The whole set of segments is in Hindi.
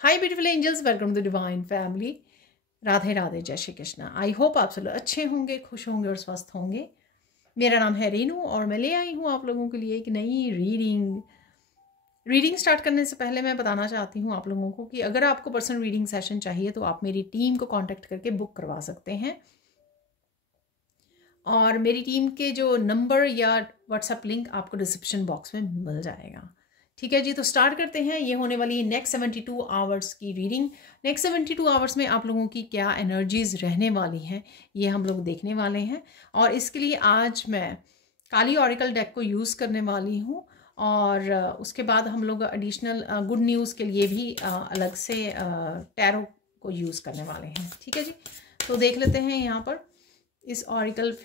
Hi beautiful angels, welcome to divine family. Radhe Radhe, जय श्री कृष्णा। आई होप आप सब लोग अच्छे होंगे, खुश होंगे और स्वस्थ होंगे। मेरा नाम है रेनू और मैं ले आई हूँ आप लोगों के लिए एक नई रीडिंग स्टार्ट करने से पहले मैं बताना चाहती हूँ आप लोगों को कि अगर आपको पर्सनल रीडिंग सेशन चाहिए तो आप मेरी टीम को कांटेक्ट करके बुक करवा सकते हैं। और मेरी टीम के जो नंबर या व्हाट्सएप लिंक आपको डिस्क्रिप्शन बॉक्स में मिल जाएगा। ठीक है जी, तो स्टार्ट करते हैं। ये होने वाली नेक्स्ट 72 आवर्स की रीडिंग। नेक्स्ट 72 आवर्स में आप लोगों की क्या एनर्जीज रहने वाली हैं ये हम लोग देखने वाले हैं। और इसके लिए आज मैं काली ऑरिकल डेक को यूज़ करने वाली हूँ और उसके बाद हम लोग एडिशनल गुड न्यूज़ के लिए भी अलग से टैरो को यूज़ करने वाले हैं। ठीक है जी, तो देख लेते हैं यहाँ पर इस ऑरिकल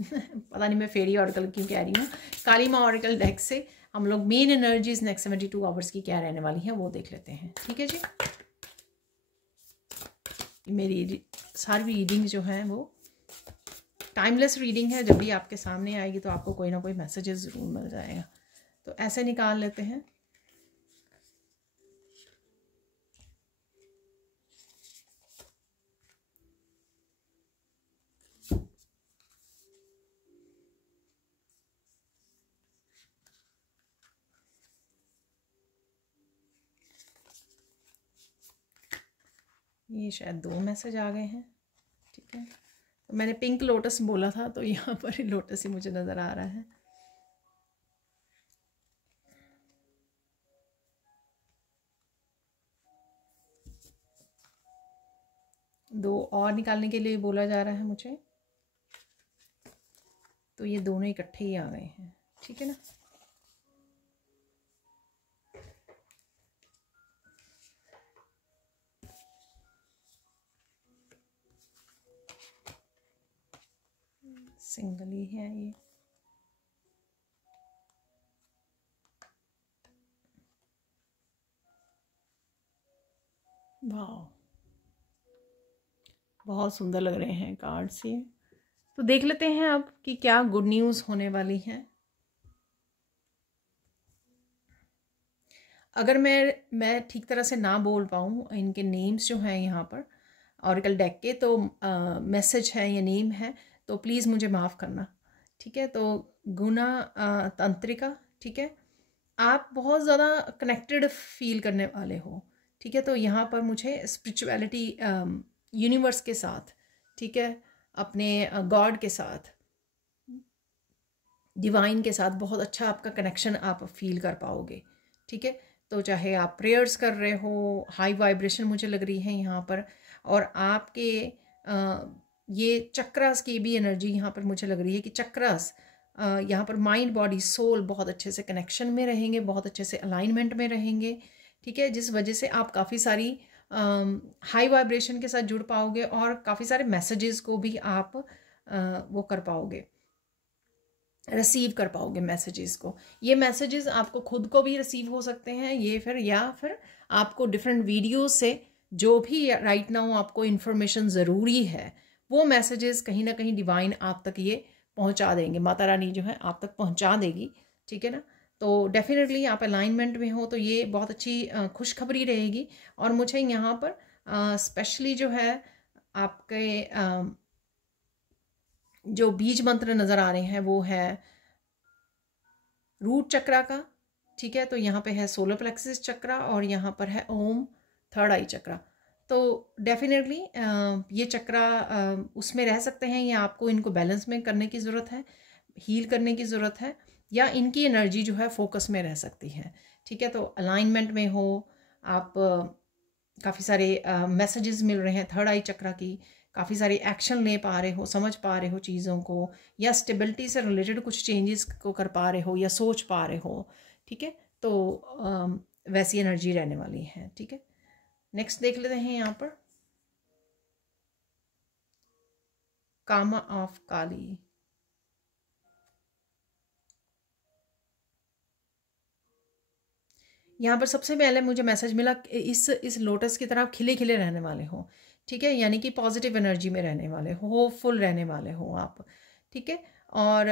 पता नहीं मैं फेरी ऑरिकल क्यों कह रही हूँ, काली माँ ऑरिकल डेक से हम लोग मेन एनर्जीज नेक्स्ट 72 आवर्स की क्या रहने वाली है वो देख लेते हैं। ठीक है जी, मेरी सारी रीडिंग जो है वो टाइमलेस रीडिंग है। जब भी आपके सामने आएगी तो आपको कोई ना कोई मैसेजेस ज़रूर मिल जाएगा। तो ऐसे निकाल लेते हैं। ये शायद 2 मैसेज आ गए हैं। ठीक है, तो मैंने पिंक लोटस बोला था तो यहाँ पर लोटस ही मुझे नज़र आ रहा है। दो और निकालने के लिए बोला जा रहा है मुझे, तो ये दोनों इकट्ठे ही आ गए हैं। ठीक है ना, सिंगल ही है ये। वाह, बहुत सुंदर लग रहे हैं कार्ड्स ये। तो देख लेते हैं अब कि क्या गुड न्यूज़ होने वाली है। अगर मैं ठीक तरह से ना बोल पाऊँ इनके नेम्स जो हैं यहाँ पर ऑरिकल डेक के, तो मैसेज है या नेम है तो प्लीज़ मुझे माफ़ करना। ठीक है, तो गुना तंत्रिका, ठीक है, आप बहुत ज़्यादा कनेक्टेड फील करने वाले हो। ठीक है, तो यहाँ पर मुझे स्पिरिचुअलिटी यूनिवर्स के साथ, ठीक है, अपने गॉड के साथ, डिवाइन के साथ बहुत अच्छा आपका कनेक्शन आप फील कर पाओगे। ठीक है, तो चाहे आप प्रेयर्स कर रहे हो, हाई वाइब्रेशन मुझे लग रही है यहाँ पर, और आपके ये चक्रास की भी एनर्जी यहाँ पर मुझे लग रही है कि चक्रास यहाँ पर माइंड बॉडी सोल बहुत अच्छे से कनेक्शन में रहेंगे, बहुत अच्छे से अलाइनमेंट में रहेंगे। ठीक है, जिस वजह से आप काफ़ी सारी हाई वाइब्रेशन के साथ जुड़ पाओगे और काफ़ी सारे मैसेजेस को भी आप वो कर पाओगे, रिसीव कर पाओगे मैसेजेस को। ये मैसेजेस आपको खुद को भी रिसीव हो सकते हैं, ये फिर आपको डिफरेंट वीडियोस से जो भी राइट नाउ आपको इन्फॉर्मेशन ज़रूरी है वो मैसेजेस कहीं ना कहीं डिवाइन आप तक ये पहुंचा देंगे, माता रानी जो है आप तक पहुंचा देगी। ठीक है ना, तो डेफिनेटली आप अलाइनमेंट में हो तो ये बहुत अच्छी खुशखबरी रहेगी। और मुझे यहाँ पर स्पेशली जो है आपके जो बीज मंत्र नज़र आ रहे हैं वो है रूट चक्रा का। ठीक है, तो यहाँ पे है सोलर प्लेक्सिस चक्रा और यहाँ पर है ओम थर्ड आई चक्रा। तो डेफिनेटली ये चक्रा उसमें रह सकते हैं या आपको इनको बैलेंस में करने की ज़रूरत है, हील करने की ज़रूरत है, या इनकी एनर्जी जो है फोकस में रह सकती है। ठीक है, तो अलाइनमेंट में हो आप, काफ़ी सारे मैसेजेस मिल रहे हैं थर्ड आई चक्रा की, काफ़ी सारे एक्शन ले पा रहे हो, समझ पा रहे हो चीज़ों को, या स्टेबिलिटी से रिलेटेड कुछ चेंजेस को कर पा रहे हो या सोच पा रहे हो। ठीक है, तो वैसी एनर्जी रहने वाली है। ठीक है, नेक्स्ट देख लेते हैं यहाँ पर कामा ऑफ काली। यहाँ पर सबसे पहले मुझे मैसेज मिला इस लोटस की तरह खिले खिले रहने वाले हो। ठीक है, यानी कि पॉजिटिव एनर्जी में रहने वाले हो, होपफुल रहने वाले हो आप। ठीक है। और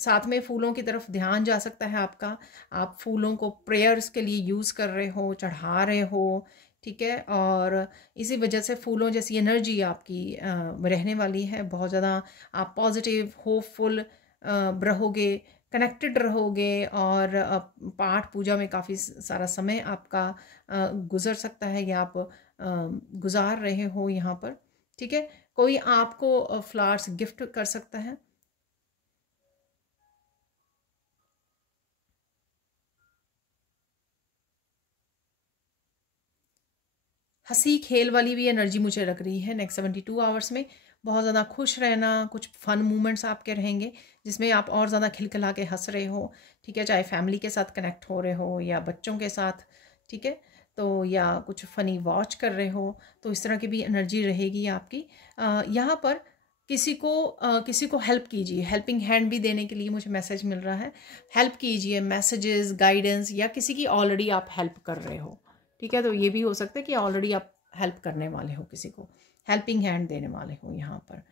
साथ में फूलों की तरफ ध्यान जा सकता है आपका, आप फूलों को प्रेयर्स के लिए यूज़ कर रहे हो, चढ़ा रहे हो, ठीक है। और इसी वजह से फूलों जैसी एनर्जी आपकी रहने वाली है, बहुत ज़्यादा आप पॉजिटिव होपफुल रहोगे, कनेक्टेड रहोगे। और पाठ पूजा में काफ़ी सारा समय आपका गुजर सकता है या आप गुजार रहे हो यहाँ पर, ठीक है। कोई आपको फ्लावर्स गिफ्ट कर सकता है। हंसी खेल वाली भी एनर्जी मुझे लग रही है नेक्स्ट 72 आवर्स में। बहुत ज़्यादा खुश रहना, कुछ फन मोमेंट्स आपके रहेंगे जिसमें आप और ज़्यादा खिलखिला के हंस रहे हो, ठीक है। चाहे फैमिली के साथ कनेक्ट हो रहे हो या बच्चों के साथ, ठीक है। तो या कुछ फ़नी वॉच कर रहे हो, तो इस तरह की भी एनर्जी रहेगी आपकी। यहाँ पर किसी को हेल्प कीजिए, हेल्पिंग हैंड भी देने के लिए मुझे मैसेज मिल रहा है। हेल्प कीजिए, मैसेजेस, गाइडेंस, या किसी की ऑलरेडी आप हेल्प कर रहे हो, ठीक है। तो ये भी हो सकता है कि ऑलरेडी आप हेल्प करने वाले हो, किसी को हेल्पिंग हैंड देने वाले हो यहाँ पर।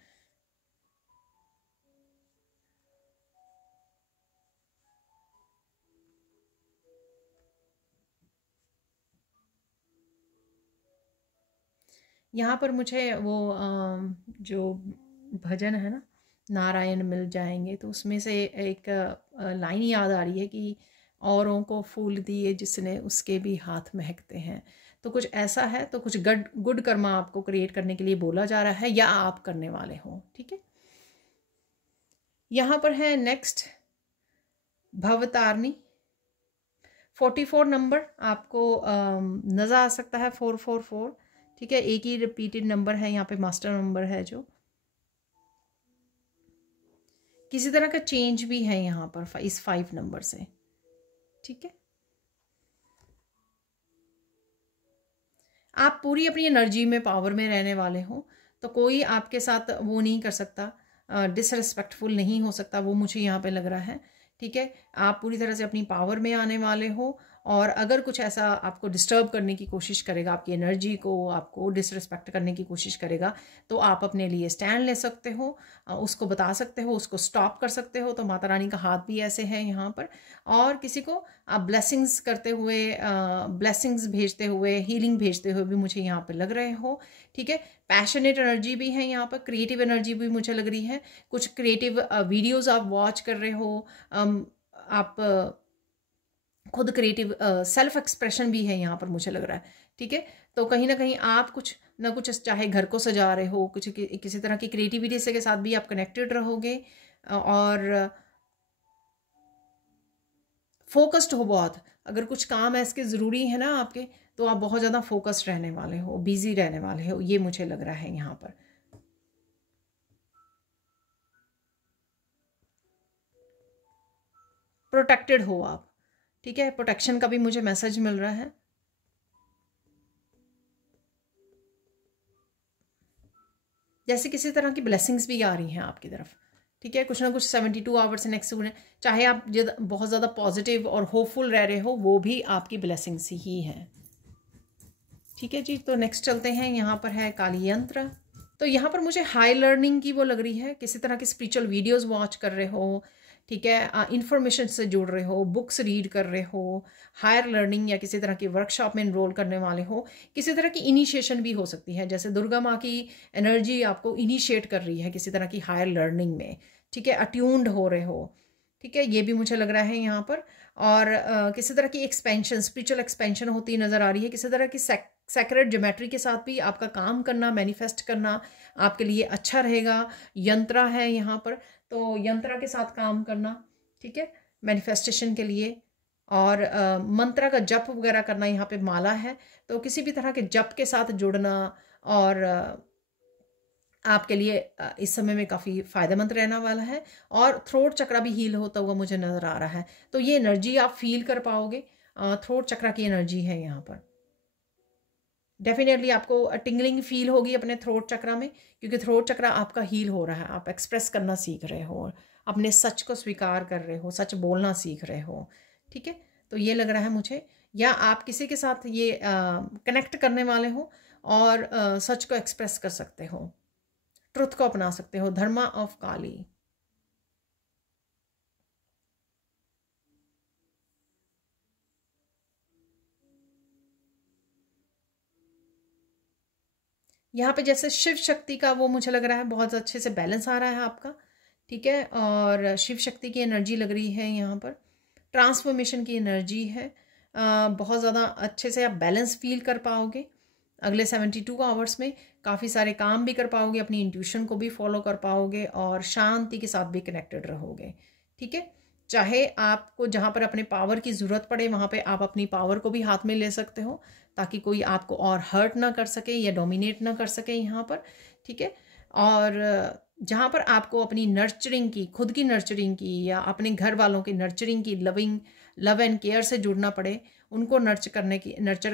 यहाँ पर मुझे वो जो भजन है ना, नारायण मिल जाएंगे, तो उसमें से एक लाइन याद आ रही है कि औरों को फूल दिए जिसने उसके भी हाथ महकते हैं। तो कुछ ऐसा है, तो कुछ गुड कर्मा आपको क्रिएट करने के लिए बोला जा रहा है या आप करने वाले हो, ठीक है। यहाँ पर है नेक्स्ट भवतारणी 44 नंबर आपको नज़र आ सकता है, 444, ठीक है। एक ही रिपीटेड नंबर है यहाँ पे, मास्टर नंबर है जो किसी तरह का चेंज भी है यहाँ पर इस 5 नंबर से, ठीक है। आप पूरी अपनी एनर्जी में, पावर में रहने वाले हो, तो कोई आपके साथ वो नहीं कर सकता, डिसरिस्पेक्टफुल नहीं हो सकता, वो मुझे यहाँ पे लग रहा है, ठीक है। आप पूरी तरह से अपनी पावर में आने वाले हो। और अगर कुछ ऐसा आपको डिस्टर्ब करने की कोशिश करेगा, आपकी एनर्जी को आपको डिसरिस्पेक्ट करने की कोशिश करेगा, तो आप अपने लिए स्टैंड ले सकते हो, उसको बता सकते हो, उसको स्टॉप कर सकते हो। तो माता रानी का हाथ भी ऐसे है यहाँ पर। और किसी को आप ब्लेसिंग्स करते हुए, ब्लेसिंग्स भेजते हुए, हीलिंग भेजते हुए भी मुझे यहाँ पे लग रहे हो, ठीक है। पैशनेट एनर्जी भी है यहाँ पर, क्रिएटिव एनर्जी भी मुझे लग रही है। कुछ क्रिएटिव वीडियोस आप वॉच कर रहे हो, आप खुद क्रिएटिव सेल्फ एक्सप्रेशन भी है यहाँ पर मुझे लग रहा है, ठीक है। तो कहीं ना कहीं आप कुछ ना कुछ, चाहे घर को सजा रहे हो, कुछ किसी तरह की क्रिएटिविटी से के साथ भी आप कनेक्टेड रहोगे। और फोकस्ड हो बहुत। अगर कुछ काम ऐसे ज़रूरी है ना आपके, तो आप बहुत ज़्यादा फोकस्ड रहने वाले हो, बिजी रहने वाले हो, ये मुझे लग रहा है यहाँ पर। प्रोटेक्टेड हो आप, ठीक है। प्रोटेक्शन का भी मुझे मैसेज मिल रहा है। जैसे किसी तरह की ब्लेसिंग्स भी आ रही हैं आपकी तरफ, ठीक है। कुछ ना कुछ 72 आवर्स नेक्स्ट, चाहे आप बहुत ज़्यादा पॉजिटिव और होपफुल रह रहे हो, वो भी आपकी ब्लेसिंग्स ही हैं, ठीक है जी। तो नेक्स्ट चलते हैं, यहाँ पर है काली यंत्र। तो यहाँ पर मुझे हाई लर्निंग की वो लग रही है, किसी तरह की स्पिरिचुअल वीडियोस वॉच कर रहे हो, ठीक है। इंफॉर्मेशन से जुड़ रहे हो, बुक्स रीड कर रहे हो, हायर लर्निंग या किसी तरह की वर्कशॉप में इनरोल करने वाले हो। किसी तरह की इनिशिएशन भी हो सकती है, जैसे दुर्गा माँ की एनर्जी आपको इनिशिएट कर रही है किसी तरह की हायर लर्निंग में, ठीक है। अट्यून्ड हो रहे हो, ठीक है, ये भी मुझे लग रहा है यहाँ पर। और किसी तरह की एक्सपेंशन, स्पिरिचुअल एक्सपेंशन होती नज़र आ रही है। किसी तरह की सैक्रेड ज्योमेट्री के साथ भी आपका काम करना, मैनिफेस्ट करना आपके लिए अच्छा रहेगा। यंत्रा है यहाँ पर, तो यंत्रा के साथ काम करना, ठीक है, मैनिफेस्टेशन के लिए। और मंत्र का जप वगैरह करना, यहाँ पे माला है, तो किसी भी तरह के जप के साथ जुड़ना और आपके लिए इस समय में काफ़ी फ़ायदेमंद रहने वाला है। और थ्रोट चक्रा भी हील होता हुआ मुझे नज़र आ रहा है, तो ये एनर्जी आप फील कर पाओगे। थ्रोट चक्रा की एनर्जी है यहाँ पर। डेफिनेटली आपको टिंगलिंग फील होगी अपने थ्रोट चक्रा में, क्योंकि थ्रोट चक्रा आपका हील हो रहा है। आप एक्सप्रेस करना सीख रहे हो, अपने सच को स्वीकार कर रहे हो, सच बोलना सीख रहे हो, ठीक है। तो ये लग रहा है मुझे, या आप किसी के साथ ये कनेक्ट करने वाले हो और सच को एक्सप्रेस कर सकते हो, ट्रुथ को अपना सकते हो। धर्मा ऑफ काली, यहाँ पे जैसे शिव शक्ति का वो मुझे लग रहा है बहुत अच्छे से बैलेंस आ रहा है आपका, ठीक है। और शिव शक्ति की एनर्जी लग रही है यहाँ पर, ट्रांसफॉर्मेशन की एनर्जी है। बहुत ज़्यादा अच्छे से आप बैलेंस फील कर पाओगे अगले 72 आवर्स में। काफ़ी सारे काम भी कर पाओगे, अपनी इंट्यूशन को भी फॉलो कर पाओगे और शांति के साथ भी कनेक्टेड रहोगे, ठीक है। चाहे आपको जहाँ पर अपने पावर की ज़रूरत पड़े वहाँ पे आप अपनी पावर को भी हाथ में ले सकते हो, ताकि कोई आपको और हर्ट ना कर सके या डोमिनेट ना कर सके यहाँ पर, ठीक है। और जहाँ पर आपको अपनी नर्चरिंग की, खुद की नर्चरिंग की या अपने घर वालों की नर्चरिंग की, लव एंड केयर से जुड़ना पड़े, उनको नर्चर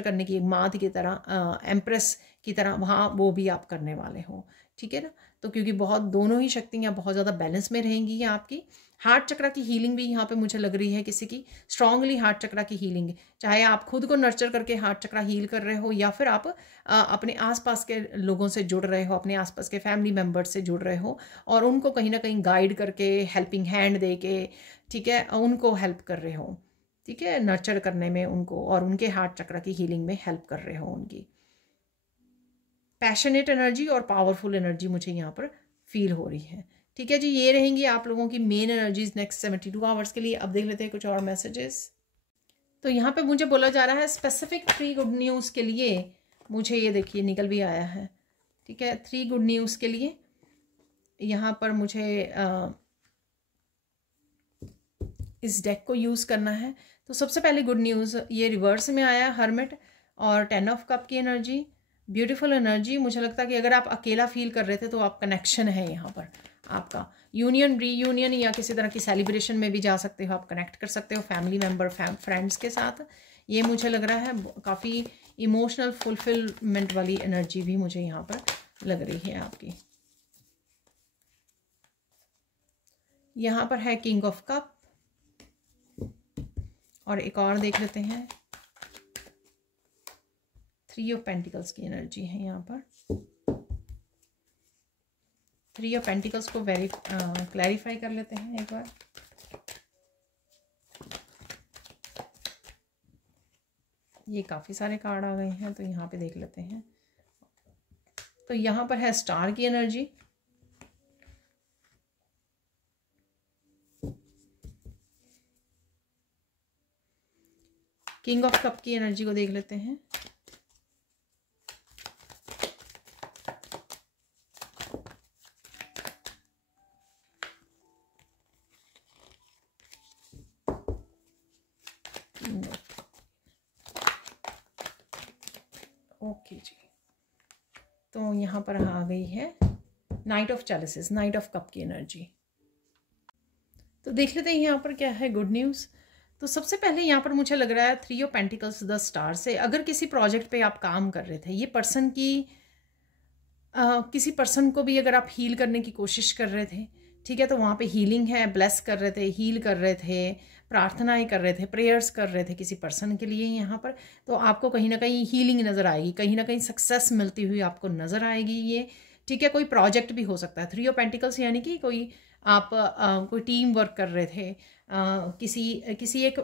करने की एक माँ की तरह, एम्प्रेस की तरह, वहाँ वो भी आप करने वाले हो, ठीक है ना। तो क्योंकि बहुत दोनों ही शक्तियाँ बहुत ज़्यादा बैलेंस में रहेंगी आपकी। हार्ट चक्रा की हीलिंग भी यहाँ पे मुझे लग रही है किसी की, स्ट्रांगली हार्ट चक्रा की हीलिंग, चाहे आप खुद को नर्चर करके हार्ट चक्रा हील कर रहे हो या फिर आप अपने आसपास के लोगों से जुड़ रहे हो, अपने आसपास के फैमिली मेम्बर्स से जुड़ रहे हो और उनको कहीं ना कहीं गाइड करके, हेल्पिंग हैंड दे के, ठीक है, उनको हेल्प कर रहे हो, ठीक है, नर्चर करने में उनको, और उनके हार्ट चक्रा की हीलिंग में हेल्प कर रहे हो। उनकी पैशनेट एनर्जी और पावरफुल एनर्जी मुझे यहाँ पर फील हो रही है, ठीक है जी। ये रहेंगी आप लोगों की मेन एनर्जीज नेक्स्ट 72 आवर्स के लिए। अब देख लेते हैं कुछ और मैसेजेस। तो यहाँ पे मुझे बोला जा रहा है स्पेसिफिक 3 गुड न्यूज़ के लिए, मुझे ये देखिए निकल भी आया है, ठीक है। 3 गुड न्यूज़ के लिए यहाँ पर मुझे इस डेक को यूज़ करना है। तो सबसे पहले गुड न्यूज़, ये रिवर्स में आया हर्मिट और 10 ऑफ कप की एनर्जी, ब्यूटीफुल एनर्जी। मुझे लगता है कि अगर आप अकेला फील कर रहे थे तो आप कनेक्शन है यहाँ पर आपका, यूनियन, रीयूनियन या किसी तरह की सेलिब्रेशन में भी जा सकते हो, आप कनेक्ट कर सकते हो फैमिली मेम्बर, फ्रेंड्स के साथ। ये मुझे लग रहा है काफ़ी इमोशनल फुलफिलमेंट वाली एनर्जी भी मुझे यहाँ पर लग रही है आपकी। यहाँ पर है किंग ऑफ कप, और एक और देख लेते हैं, 3 ऑफ पेंटिकल्स की एनर्जी है यहाँ पर। 3 ऑफ पेंटिकल्स को क्लैरिफाई कर लेते हैं एक बार। ये काफ़ी सारे कार्ड आ गए हैं तो यहाँ पे देख लेते हैं। तो यहाँ पर है स्टार की एनर्जी, किंग ऑफ कप की एनर्जी को देख लेते हैं, ओके जी। तो यहाँ पर आ गई है knight of chalices, knight of cup की एनर्जी। तो देख लेते हैं यहाँ पर क्या है गुड न्यूज़। तो सबसे पहले यहाँ पर मुझे लग रहा है 3 ऑफ पेंटिकल्स द स्टार से, अगर किसी प्रोजेक्ट पे आप काम कर रहे थे, ये पर्सन की किसी पर्सन को भी अगर आप हील करने की कोशिश कर रहे थे, ठीक है, तो वहाँ पे हीलिंग है, ब्लेस कर रहे थे, हील कर रहे थे, प्रार्थनाएं कर रहे थे, प्रेयर्स कर रहे थे किसी पर्सन के लिए यहाँ पर, तो आपको कहीं ना कहीं हीलिंग नज़र आएगी, कहीं ना कहीं सक्सेस मिलती हुई आपको नज़र आएगी ये, ठीक है। कोई प्रोजेक्ट भी हो सकता है। 3 ऑफ पेंटिकल्स यानी कि कोई आप कोई टीम वर्क कर रहे थे किसी एक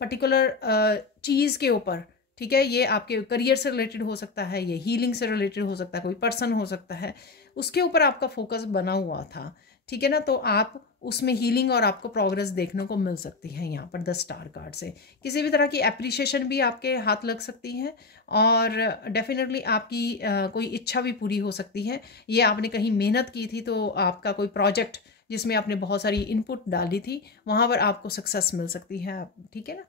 पर्टिकुलर चीज़ के ऊपर, ठीक है। ये आपके करियर से रिलेटेड हो सकता है, ये हीलिंग से रिलेटेड हो सकता है, कोई पर्सन हो सकता है, उसके ऊपर आपका फोकस बना हुआ था, ठीक है ना। तो आप उसमें हीलिंग और आपको प्रोग्रेस देखने को मिल सकती है यहाँ पर 10 स्टार कार्ड से। किसी भी तरह की एप्रिसिएशन भी आपके हाथ लग सकती है और डेफिनेटली आपकी कोई इच्छा भी पूरी हो सकती है। ये आपने कहीं मेहनत की थी तो आपका कोई प्रोजेक्ट जिसमें आपने बहुत सारी इनपुट डाली थी, वहाँ पर आपको सक्सेस मिल सकती है, ठीक है ना।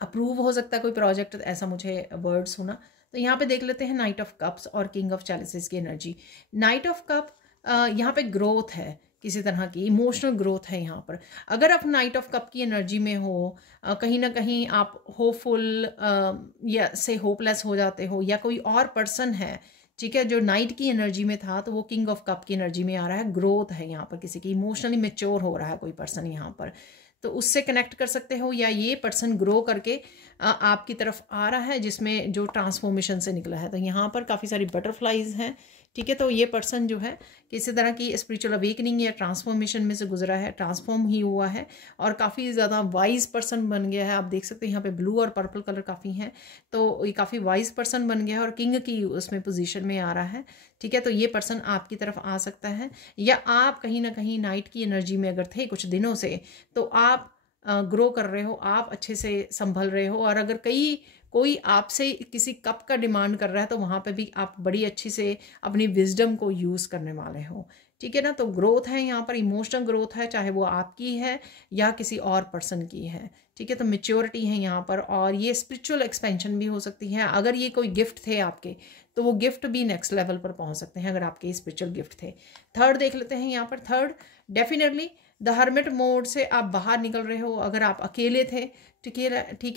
अप्रूव हो सकता है कोई प्रोजेक्ट, ऐसा मुझे वर्ड सुना। तो यहाँ पे देख लेते हैं नाइट ऑफ कप्स और किंग ऑफ चैलिसेस की एनर्जी। नाइट ऑफ कप यहाँ पे ग्रोथ है, किसी तरह की इमोशनल ग्रोथ है यहाँ पर। अगर आप नाइट ऑफ कप की एनर्जी में हो, कहीं ना कहीं आप होपफुल या से होपलेस हो जाते हो, या कोई और पर्सन है, ठीक है, जो नाइट की एनर्जी में था, तो वो किंग ऑफ कप की एनर्जी में आ रहा है। ग्रोथ है यहाँ पर, किसी की इमोशनली मैच्योर हो रहा है कोई पर्सन यहाँ पर, तो उससे कनेक्ट कर सकते हो, या ये पर्सन ग्रो करके आपकी तरफ आ रहा है जिसमें जो ट्रांसफॉर्मेशन से निकला है। तो यहाँ पर काफ़ी सारी बटरफ्लाइज हैं, ठीक है। तो ये पर्सन जो है किसी तरह की स्पिरिचुअल अवेकनिंग या ट्रांसफॉर्मेशन में से गुजरा है, ट्रांसफॉर्म ही हुआ है और काफ़ी ज़्यादा वाइज पर्सन बन गया है। आप देख सकते हैं यहाँ पे ब्लू और पर्पल कलर काफ़ी हैं, तो ये काफ़ी वाइज पर्सन बन गया है और किंग की उसमें पोजीशन में आ रहा है। ठीक है, तो ये पर्सन आपकी तरफ आ सकता है, या आप कहीं ना कहीं नाइट की एनर्जी में अगर थे कुछ दिनों से, तो आप ग्रो कर रहे हो, आप अच्छे से संभल रहे हो। और अगर कोई आपसे किसी कप का डिमांड कर रहा है, तो वहाँ पे भी आप बड़ी अच्छी से अपनी विजडम को यूज़ करने वाले हो। ठीक है ना, तो ग्रोथ है यहाँ पर, इमोशनल ग्रोथ है, चाहे वो आपकी है या किसी और पर्सन की है। ठीक है, तो मेच्योरिटी है यहाँ पर, और ये स्पिरिचुअल एक्सपेंशन भी हो सकती है। अगर ये कोई गिफ्ट थे आपके, तो वो गिफ्ट भी नेक्स्ट लेवल पर पहुँच सकते हैं अगर आपके स्पिरिचुअल गिफ्ट थे। थर्ड देख लेते हैं यहाँ पर। Third, definitely the hermit mode से आप बाहर निकल रहे हो। अगर आप अकेले थे, ठीक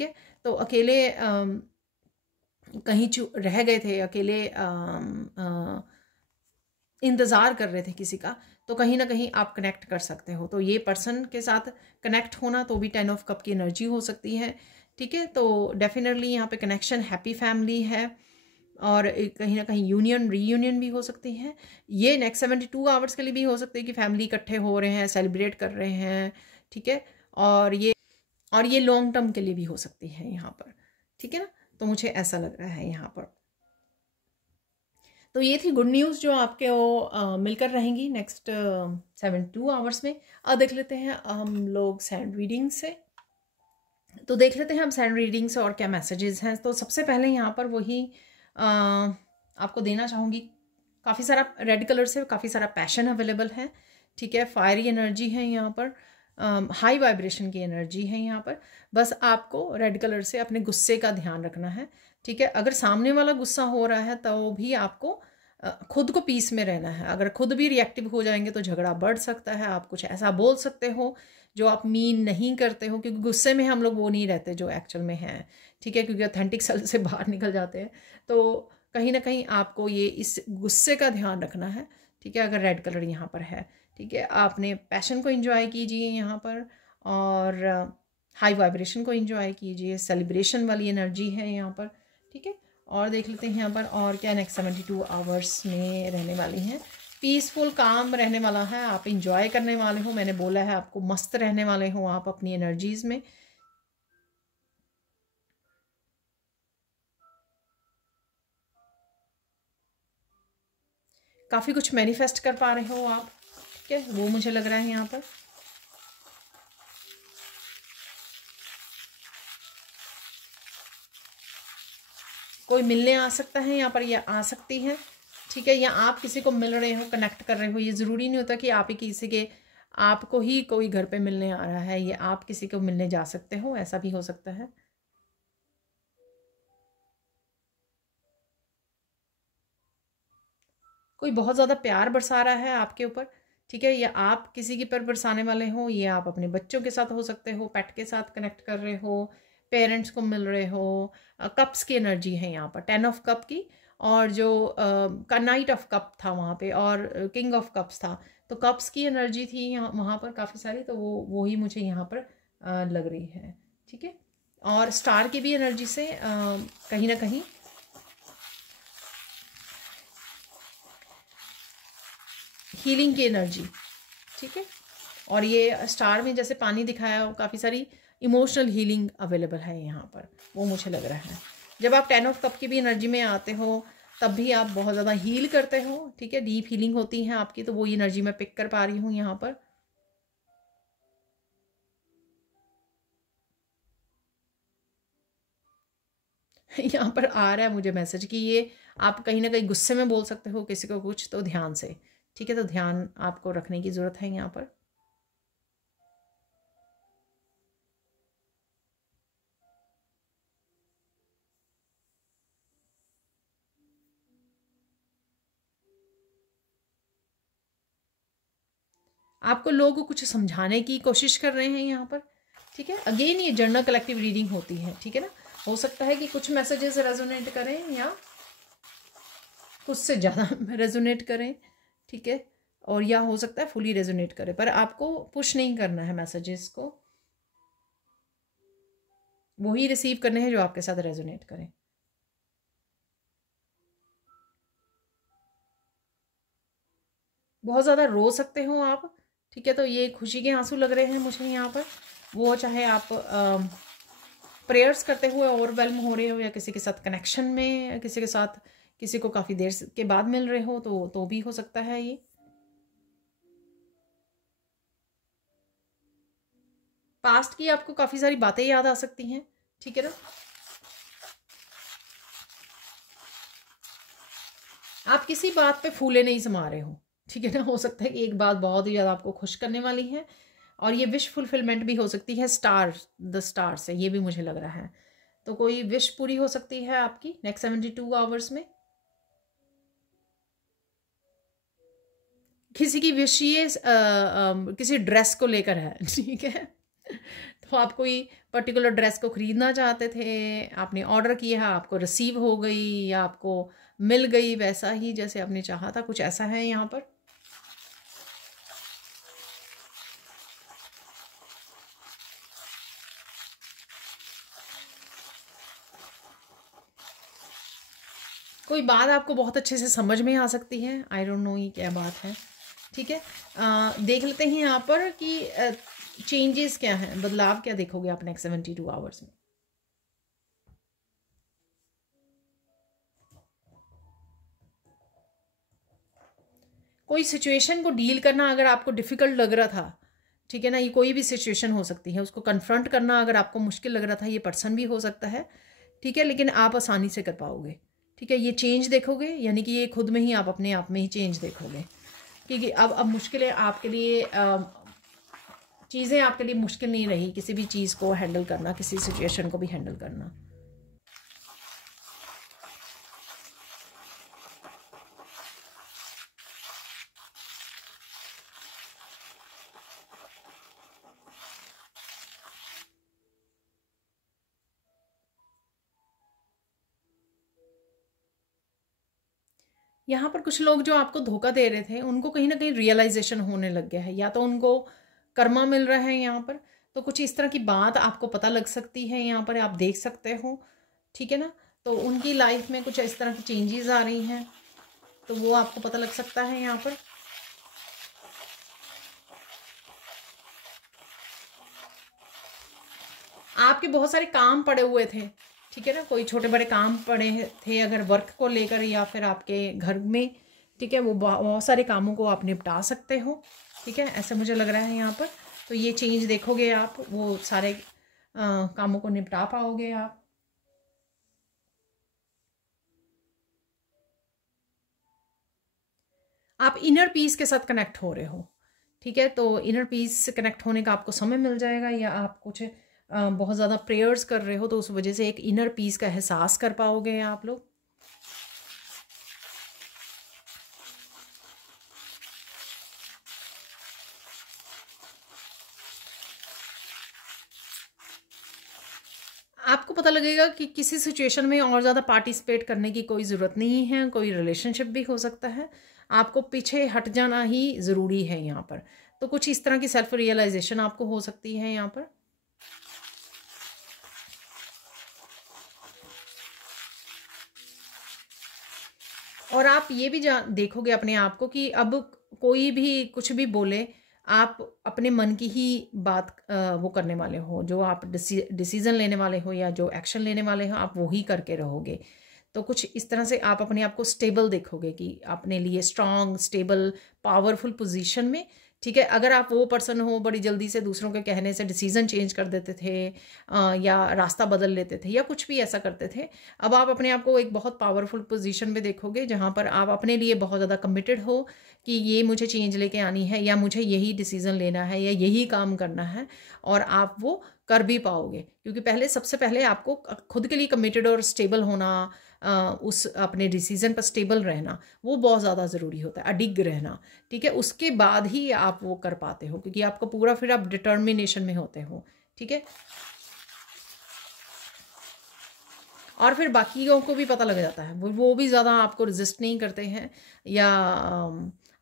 है, तो अकेले कहीं रह गए थे, अकेले इंतज़ार कर रहे थे किसी का, तो कहीं ना कहीं आप कनेक्ट कर सकते हो। तो ये पर्सन के साथ कनेक्ट होना तो भी 10 ऑफ कप की एनर्जी हो सकती है। ठीक है, तो डेफिनेटली यहाँ पे कनेक्शन, हैप्पी फैमिली है, और कहीं ना कहीं यूनियन, रीयूनियन भी हो सकती है। ये नेक्स्ट 72 आवर्स के लिए भी हो सकती है कि फैमिली इकट्ठे हो रहे हैं, सेलिब्रेट कर रहे हैं। ठीक है, और ये लॉन्ग टर्म के लिए भी हो सकती है यहाँ पर। ठीक है ना, तो मुझे ऐसा लग रहा है यहाँ पर। तो ये थी गुड न्यूज़ जो आपके वो मिलकर रहेंगी नेक्स्ट 72 आवर्स में। अब देख लेते हैं हम लोग सैंड रीडिंग से। तो देख लेते हैं हम सैंड रीडिंग से और क्या मैसेजेस हैं। तो सबसे पहले यहाँ पर वही आपको देना चाहूँगी, काफ़ी सारा रेड कलर से काफ़ी सारा पैशन अवेलेबल है। ठीक है, फायरी एनर्जी है यहाँ पर, हाई वाइब्रेशन की एनर्जी है यहाँ पर। बस आपको रेड कलर से अपने गुस्से का ध्यान रखना है। ठीक है, अगर सामने वाला गुस्सा हो रहा है तो भी आपको खुद को पीस में रहना है। अगर खुद भी रिएक्टिव हो जाएंगे तो झगड़ा बढ़ सकता है। आप कुछ ऐसा बोल सकते हो जो आप मीन नहीं करते हो, क्योंकि गुस्से में हम लोग वो नहीं रहते जो एक्चुअल में हैं। ठीक है, क्योंकि ऑथेंटिक सेल्फ से बाहर निकल जाते हैं। तो कहीं ना कहीं आपको ये इस गुस्से का ध्यान रखना है। ठीक है, अगर रेड कलर यहाँ पर है। ठीक है, आपने पैशन को एंजॉय कीजिए यहाँ पर, और हाई वाइब्रेशन को एंजॉय कीजिए, सेलिब्रेशन वाली एनर्जी है यहाँ पर। ठीक है, और देख लेते हैं यहाँ पर और क्या नेक्स्ट 72 आवर्स में रहने वाली हैं। पीसफुल काम रहने वाला है, आप इंजॉय करने वाले हो। मैंने बोला है आपको मस्त रहने वाले हो आप अपनी एनर्जीज में। काफ़ी कुछ मैनिफेस्ट कर पा रहे हो आप। ठीक है, वो मुझे लग रहा है यहाँ पर। कोई मिलने आ सकता है यहाँ पर, या आ सकती है। ठीक है, या आप किसी को मिल रहे हो, कनेक्ट कर रहे हो। ये ज़रूरी नहीं होता कि आप ही किसी के, आपको ही कोई घर पे मिलने आ रहा है, ये आप किसी को मिलने जा सकते हो, ऐसा भी हो सकता है। कोई बहुत ज़्यादा प्यार बरसा रहा है आपके ऊपर। ठीक है, या आप किसी के पर बरसाने वाले हो, ये आप अपने बच्चों के साथ हो सकते हो, पेट के साथ कनेक्ट कर रहे हो, पेरेंट्स को मिल रहे हो। कप्स की एनर्जी है यहाँ पर, 10 ऑफ कप की, और जो का नाइट ऑफ कप था वहाँ पे, और किंग ऑफ कप्स था। तो कप्स की एनर्जी थी यहाँ वहाँ पर काफ़ी सारी, तो वो ही मुझे यहाँ पर लग रही है। ठीक है, और स्टार की भी एनर्जी से कहीं ना कहीं हीलिंग की एनर्जी। ठीक है, और ये स्टार में जैसे पानी दिखाया, काफ़ी सारी इमोशनल हीलिंग अवेलेबल है यहाँ पर, वो मुझे लग रहा है। जब आप 10 ऑफ कप की भी एनर्जी में आते हो तब भी आप बहुत ज़्यादा हील करते हो। ठीक है, डीप हीलिंग होती है आपकी, तो वो एनर्जी मैं पिक कर पा रही हूँ यहाँ पर। यहाँ पर आ रहा है मुझे मैसेज कि ये आप कहीं ना कहीं गुस्से में बोल सकते हो किसी को कुछ, तो ध्यान से। ठीक है, तो ध्यान आपको रखने की ज़रूरत है यहाँ पर। आपको लोग कुछ समझाने की कोशिश कर रहे हैं यहाँ पर। ठीक है, अगेन ये जर्नल कलेक्टिव रीडिंग होती है। ठीक है ना, हो सकता है कि कुछ मैसेजेस रेजोनेट करें या कुछ से ज़्यादा रेजोनेट करें। ठीक है, और या हो सकता है फुली रेजोनेट करें, पर आपको पुश नहीं करना है मैसेजेस को, वही रिसीव करने हैं जो आपके साथ रेजोनेट करें। बहुत ज़्यादा रो सकते हो आप, ठीक है। तो ये खुशी के आंसू लग रहे हैं मुझे यहाँ पर। वो चाहे आप प्रेयर्स करते हुए ओवरवेल्म हो रहे हो, या किसी के साथ कनेक्शन में, या किसी के साथ किसी को काफ़ी देर के बाद मिल रहे हो, तो भी हो सकता है ये। पास्ट की आपको काफ़ी सारी बातें याद आ सकती हैं, ठीक है ना। आप किसी बात पे फूले नहीं समा रहे हो, ठीक है ना। हो सकता है कि एक बात बहुत ही ज़्यादा आपको खुश करने वाली है, और ये विश फुलफिलमेंट भी हो सकती है द स्टार से, ये भी मुझे लग रहा है। तो कोई विश पूरी हो सकती है आपकी नेक्स्ट 72 आवर्स में। किसी की विश ये किसी ड्रेस को लेकर है, ठीक है। तो आप कोई पर्टिकुलर ड्रेस को खरीदना चाहते थे, आपने ऑर्डर किया, आपको रिसीव हो गई, या आपको मिल गई वैसा ही जैसे आपने चाहा था, कुछ ऐसा है यहाँ पर। कोई बात आपको बहुत अच्छे से समझ में आ सकती है, आई डोंट नो ये क्या बात है, ठीक है। देख लेते हैं यहाँ पर कि चेंजेस क्या हैं, बदलाव क्या देखोगे आप नेक्स्ट 72 आवर्स में। कोई सिचुएशन को डील करना अगर आपको डिफ़िकल्ट लग रहा था, ठीक है ना, ये कोई भी सिचुएशन हो सकती है, उसको कन्फ्रंट करना अगर आपको मुश्किल लग रहा था, ये पर्सन भी हो सकता है, ठीक है, लेकिन आप आसानी से कर पाओगे, ठीक है। ये चेंज देखोगे, यानी कि ये खुद में ही आप अपने आप में ही चेंज देखोगे, क्योंकि अब मुश्किलें आपके लिए चीज़ें आपके लिए मुश्किल नहीं रही, किसी भी चीज़ को हैंडल करना, किसी सिचुएशन को भी हैंडल करना। यहाँ पर कुछ लोग जो आपको धोखा दे रहे थे, उनको कहीं ना कहीं रियलाइजेशन होने लग गया है, या तो उनको कर्मा मिल रहा है यहाँ पर, तो कुछ इस तरह की बात आपको पता लग सकती है, यहाँ पर आप देख सकते हो, ठीक है ना। तो उनकी लाइफ में कुछ इस तरह की चेंजेस आ रही हैं, तो वो आपको पता लग सकता है यहाँ पर। आपके बहुत सारे काम पड़े हुए थे, ठीक है ना, कोई छोटे बड़े काम पड़े थे अगर वर्क को लेकर, या फिर आपके घर में, ठीक है, वो बहुत सारे कामों को आप निपटा सकते हो, ठीक है, ऐसा मुझे लग रहा है यहाँ पर। तो ये चेंज देखोगे आप, वो सारे कामों को निपटा पाओगे आप। आप इनर पीस के साथ कनेक्ट हो रहे हो, ठीक है। तो इनर पीस से कनेक्ट होने का आपको समय मिल जाएगा, या आप कुछ बहुत ज़्यादा प्रेयर्स कर रहे हो, तो उस वजह से एक इनर पीस का एहसास कर पाओगे आप लोग। आपको पता लगेगा कि किसी सिचुएशन में और ज़्यादा पार्टिसिपेट करने की कोई ज़रूरत नहीं है, कोई रिलेशनशिप भी हो सकता है, आपको पीछे हट जाना ही ज़रूरी है यहाँ पर। तो कुछ इस तरह की सेल्फ रियलाइजेशन आपको हो सकती है यहाँ पर। और आप ये भी देखोगे अपने आप को कि अब कोई भी कुछ भी बोले, आप अपने मन की ही बात वो करने वाले हो, जो आप डिसीजन लेने वाले हो या जो एक्शन लेने वाले हो, आप वो ही करके रहोगे। तो कुछ इस तरह से आप अपने आप को स्टेबल देखोगे, कि अपने लिए स्ट्रांग, स्टेबल, पावरफुल पोजीशन में, ठीक है। अगर आप वो पर्सन हो बड़ी जल्दी से दूसरों के कहने से डिसीजन चेंज कर देते थे, या रास्ता बदल लेते थे, या कुछ भी ऐसा करते थे, अब आप अपने आप को एक बहुत पावरफुल पोजीशन में देखोगे, जहाँ पर आप अपने लिए बहुत ज़्यादा कमिटेड हो कि ये मुझे चेंज लेके आनी है, या मुझे यही डिसीज़न लेना है, या यही काम करना है, और आप वो कर भी पाओगे। क्योंकि पहले, सबसे पहले आपको खुद के लिए कमिटेड और स्टेबल होना, उस अपने डिसीज़न पर स्टेबल रहना, वो बहुत ज़्यादा ज़रूरी होता है, अडिग रहना, ठीक है। उसके बाद ही आप वो कर पाते हो, क्योंकि आपको पूरा फिर आप डिटर्मिनेशन में होते हो, ठीक है। और फिर बाकियों को भी पता लग जाता है, वो भी ज़्यादा आपको रेजिस्ट नहीं करते हैं, या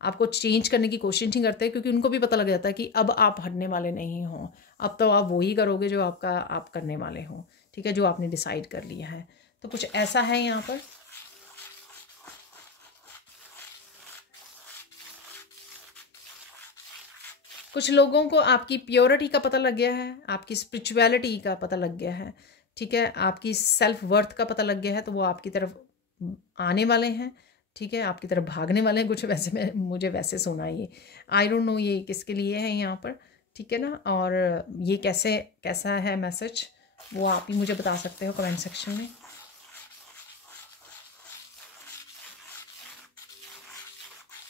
आपको चेंज करने की कोशिश नहीं करते, क्योंकि उनको भी पता लग जाता है कि अब आप हटने वाले नहीं हो, अब तो आप वही करोगे जो आप करने वाले हो, ठीक है, जो आपने डिसाइड कर लिया है। तो कुछ ऐसा है यहाँ पर। कुछ लोगों को आपकी प्योरिटी का पता लग गया है, आपकी स्पिरिचुअलिटी का पता लग गया है, ठीक है, आपकी सेल्फ वर्थ का पता लग गया है, तो वो आपकी तरफ आने वाले हैं, ठीक है, आपकी तरफ भागने वाले हैं कुछ। वैसे मैं मुझे वैसे सुना ये, आई डोंट नो ये किसके लिए है यहाँ पर, ठीक है ना। और ये कैसा है मैसेज वो आप ही मुझे बता सकते हो कमेंट सेक्शन में।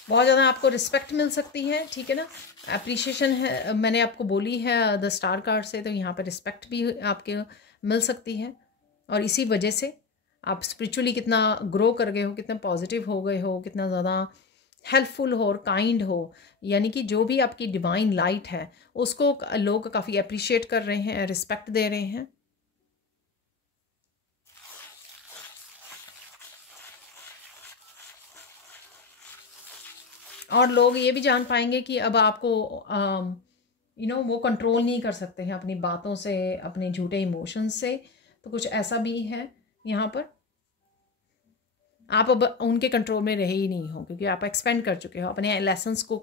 बहुत ज़्यादा आपको रिस्पेक्ट मिल सकती है, ठीक है ना, अप्रिशिएशन है, मैंने आपको बोली है द स्टार कार्ड से, तो यहाँ पर रिस्पेक्ट भी आपके मिल सकती है। और इसी वजह से आप स्पिरिचुअली कितना ग्रो कर गए हो, कितना पॉजिटिव हो गए हो, कितना ज़्यादा हेल्पफुल हो और काइंड हो, यानी कि जो भी आपकी डिवाइन लाइट है उसको लोग काफ़ी अप्रिशिएट कर रहे हैं, रिस्पेक्ट दे रहे हैं। और लोग ये भी जान पाएंगे कि अब आपको वो कंट्रोल नहीं कर सकते हैं अपनी बातों से, अपने झूठे इमोशंस से। तो कुछ ऐसा भी है यहाँ पर, आप अब उनके कंट्रोल में रहे ही नहीं हो, क्योंकि आप एक्सपेंड कर चुके हो, अपने लेसन्स को